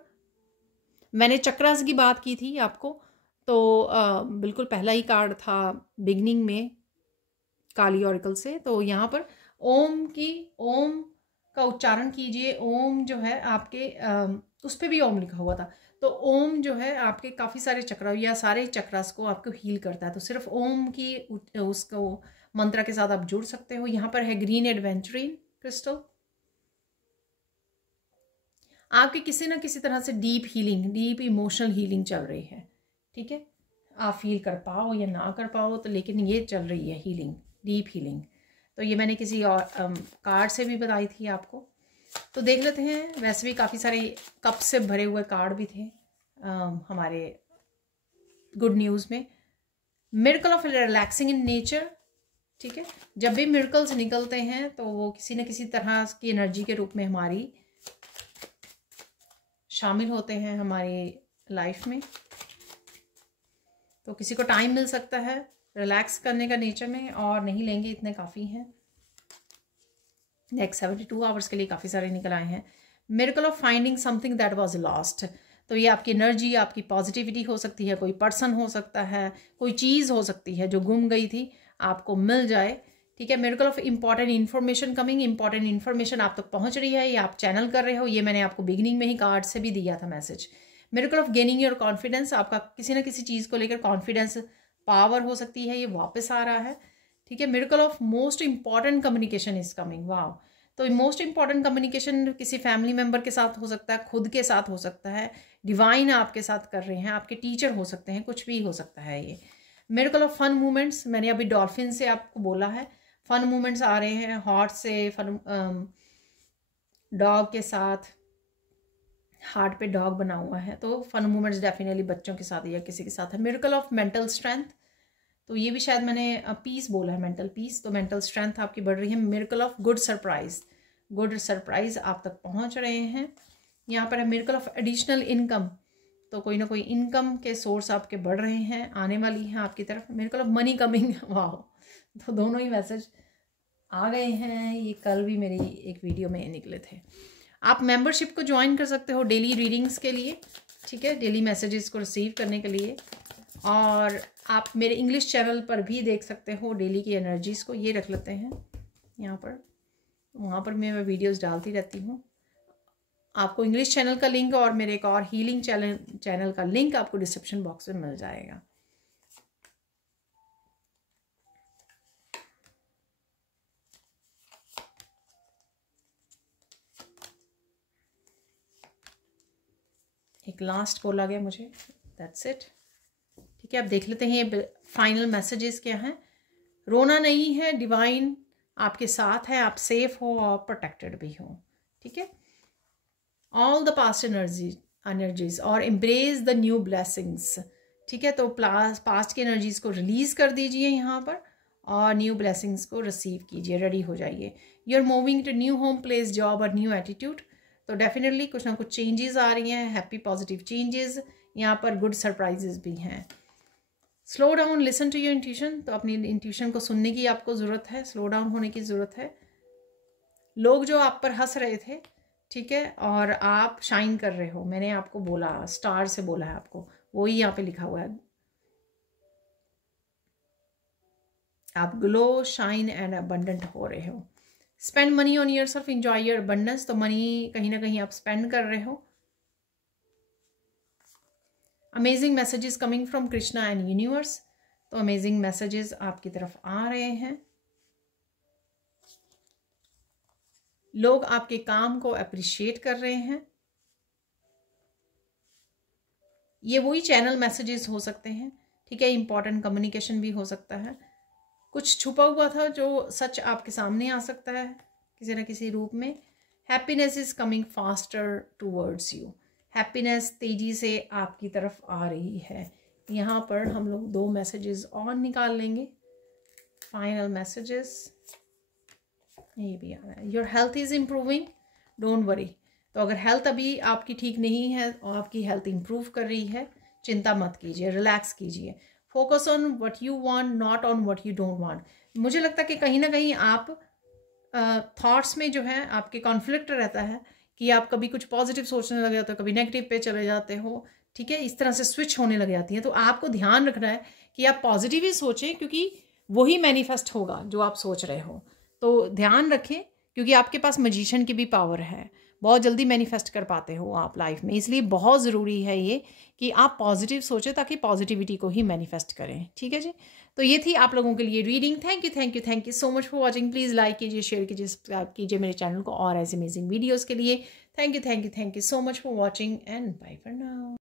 मैंने चक्रास की बात की थी आपको, तो बिल्कुल पहला ही कार्ड था बिगनिंग में काली ऑरिकल से। तो यहाँ पर ओम का उच्चारण कीजिए। ओम जो है आपके उस पर भी ओम लिखा हुआ था। तो ओम जो है आपके काफ़ी सारे चक्र या सारे चक्रास को आपको हील करता है। तो सिर्फ ओम की उसको मंत्र के साथ आप जुड़ सकते हो। यहाँ पर है ग्रीन एडवेंचरिन क्रिस्टल। आपकी किसी ना किसी तरह से deep healing, deep emotional healing चल रही है, ठीक है। आप फील कर पाओ या ना कर पाओ, तो लेकिन ये चल रही है हीलिंग, डीप हीलिंग। तो ये मैंने किसी और कार्ड से भी बताई थी आपको। तो देख लेते हैं। वैसे भी काफ़ी सारे कप से भरे हुए कार्ड भी थे हमारे गुड न्यूज़ में। Miracle of relaxing in nature, ठीक है। जब भी मिरेकल्स निकलते हैं तो वो किसी न किसी तरह की एनर्जी के रूप में हमारी शामिल होते हैं हमारी लाइफ में। तो किसी को टाइम मिल सकता है रिलैक्स करने का नेचर में, और नहीं लेंगे इतने काफ़ी हैं। नेक्स्ट 72 आवर्स के लिए काफ़ी सारे निकल आए हैं। Miracle of finding something that was lost. तो ये आपकी एनर्जी, आपकी पॉजिटिविटी हो सकती है, कोई पर्सन हो सकता है, कोई चीज़ हो सकती है जो गुम गई थी, आपको मिल जाए, ठीक है। Miracle of important information coming. Important information आप तक पहुंच रही है या आप चैनल कर रहे हो। ये मैंने आपको बिगिनिंग में ही कार्ड से भी दिया था message. Miracle of gaining your confidence. आपका किसी ना किसी चीज़ को लेकर कॉन्फिडेंस पावर हो सकती है, ये वापस आ रहा है, ठीक है। Miracle of most important communication is coming. वाह। तो मोस्ट इंपॉर्टेंट कम्युनिकेशन किसी फैमिली मेम्बर के साथ हो सकता है, खुद के साथ हो सकता है, डिवाइन आपके साथ कर रहे हैं, आपके टीचर हो सकते हैं, कुछ भी हो सकता है ये। Miracle of fun movements. मैंने अभी डॉल्फिन से आपको बोला है, फन मूवमेंट्स आ रहे हैं हॉर्ट से, फन डॉग के साथ, हार्ट पे डॉग बना हुआ है, तो फन मूवमेंट्स डेफिनेटली बच्चों के साथ या किसी के साथ है। Miracle of mental strength. तो ये भी शायद मैंने पीस बोला है, मेंटल पीस। तो मेंटल स्ट्रेंथ आपकी बढ़ रही है। Miracle of good surprise. Good surprise आप तक पहुंच रहे हैं। यहाँ पर है मिरेकल ऑफ एडिशनल इनकम। तो कोई ना कोई इनकम के सोर्स आपके बढ़ रहे हैं, आने वाली हैं आपकी तरफ। Miracle of money coming. वाह। तो दोनों ही मैसेज आ गए हैं। ये कल भी मेरी एक वीडियो में निकले थे। आप मेंबरशिप को ज्वाइन कर सकते हो डेली रीडिंग्स के लिए, ठीक है, डेली मैसेजेस को रिसीव करने के लिए। और आप मेरे इंग्लिश चैनल पर भी देख सकते हो डेली की एनर्जीज़ को। ये रख लेते हैं यहाँ पर, वहाँ पर मैं वीडियोस डालती रहती हूँ। आपको इंग्लिश चैनल का लिंक और मेरे एक और हीलिंग चैनल का लिंक आपको डिस्क्रिप्शन बॉक्स में मिल जाएगा। एक लास्ट कॉल आ गया मुझे, दैट्स इट, ठीक है। अब देख लेते हैं ये फाइनल मैसेजेस क्या हैं। रोना नहीं है, डिवाइन आपके साथ है, आप सेफ हो और प्रोटेक्टेड भी हो, ठीक है। ऑल द पास्ट एनर्जीज और एम्ब्रेस द न्यू ब्लेसिंग्स, ठीक है। तो पास्ट की एनर्जीज को रिलीज कर दीजिए यहाँ पर, और न्यू ब्लेसिंग्स को रिसीव कीजिए, रेडी हो जाइए। You are moving to new home, place, job और न्यू एटीट्यूड। तो डेफिनेटली कुछ ना कुछ चेंजेस आ रही हैं, हैप्पी पॉजिटिव चेंजेस। यहाँ पर गुड सरप्राइजेस भी हैं। Slow down, listen to your intuition. तो अपनी इंट्यूशन को सुनने की आपको ज़रूरत है, स्लो डाउन होने की ज़रूरत है। लोग जो आप पर हंस रहे थे, ठीक है, और आप शाइन कर रहे हो, मैंने आपको बोला, स्टार से बोला है आपको, वही यहाँ पे लिखा हुआ है। आप ग्लो, शाइन एंड अबंडेंट हो रहे हो। Spend money on yourself, enjoy your abundance. तो मनी कहीं ना कहीं आप स्पेंड कर रहे हो। Amazing messages coming from Krishna and universe. तो अमेजिंग मैसेजेस आपकी तरफ आ रहे हैं। लोग आपके काम को अप्रिशिएट कर रहे हैं। ये वही चैनल मैसेजेस हो सकते हैं, ठीक है। इंपॉर्टेंट कम्युनिकेशन भी हो सकता है। कुछ छुपा हुआ था जो सच आपके सामने आ सकता है किसी न किसी रूप में। Happiness is coming faster towards you. Happiness तेजी से आपकी तरफ आ रही है। यहाँ पर हम लोग 2 मैसेजेस और निकाल लेंगे, फाइनल मैसेजेस। ये भी आ रहा है, your health is improving, don't worry. तो अगर हेल्थ अभी आपकी ठीक नहीं है और आपकी हेल्थ इम्प्रूव कर रही है, चिंता मत कीजिए, रिलैक्स कीजिए। Focus on what you want, not on what you don't want. मुझे लगता है कि कहीं ना कहीं आप थॉट्स में जो है आपके कॉन्फ्लिक्ट रहता है कि आप कभी कुछ पॉजिटिव सोचने लग जाते हो, कभी नेगेटिव पे चले जाते हो, ठीक है, इस तरह से स्विच होने लग जाती है। तो आपको ध्यान रखना है कि आप पॉजिटिव ही सोचें, क्योंकि वही मैनिफेस्ट होगा जो आप सोच रहे हो। तो ध्यान रखें, क्योंकि आपके पास मैजिशियन की भी पावर है, बहुत जल्दी मैनिफेस्ट कर पाते हो आप लाइफ में। इसलिए बहुत ज़रूरी है ये कि आप पॉजिटिव सोचें ताकि पॉजिटिविटी को ही मैनिफेस्ट करें। ठीक है जी। तो ये थी आप लोगों के लिए reading. Thank you thank you thank you so much for watching. Please like कीजिए, शेयर कीजिए, सब्सक्राइब कीजिए मेरे चैनल को और ऐसे अमेजिंग वीडियोज़ के लिए। Thank you thank you thank you so much for watching and bye for now.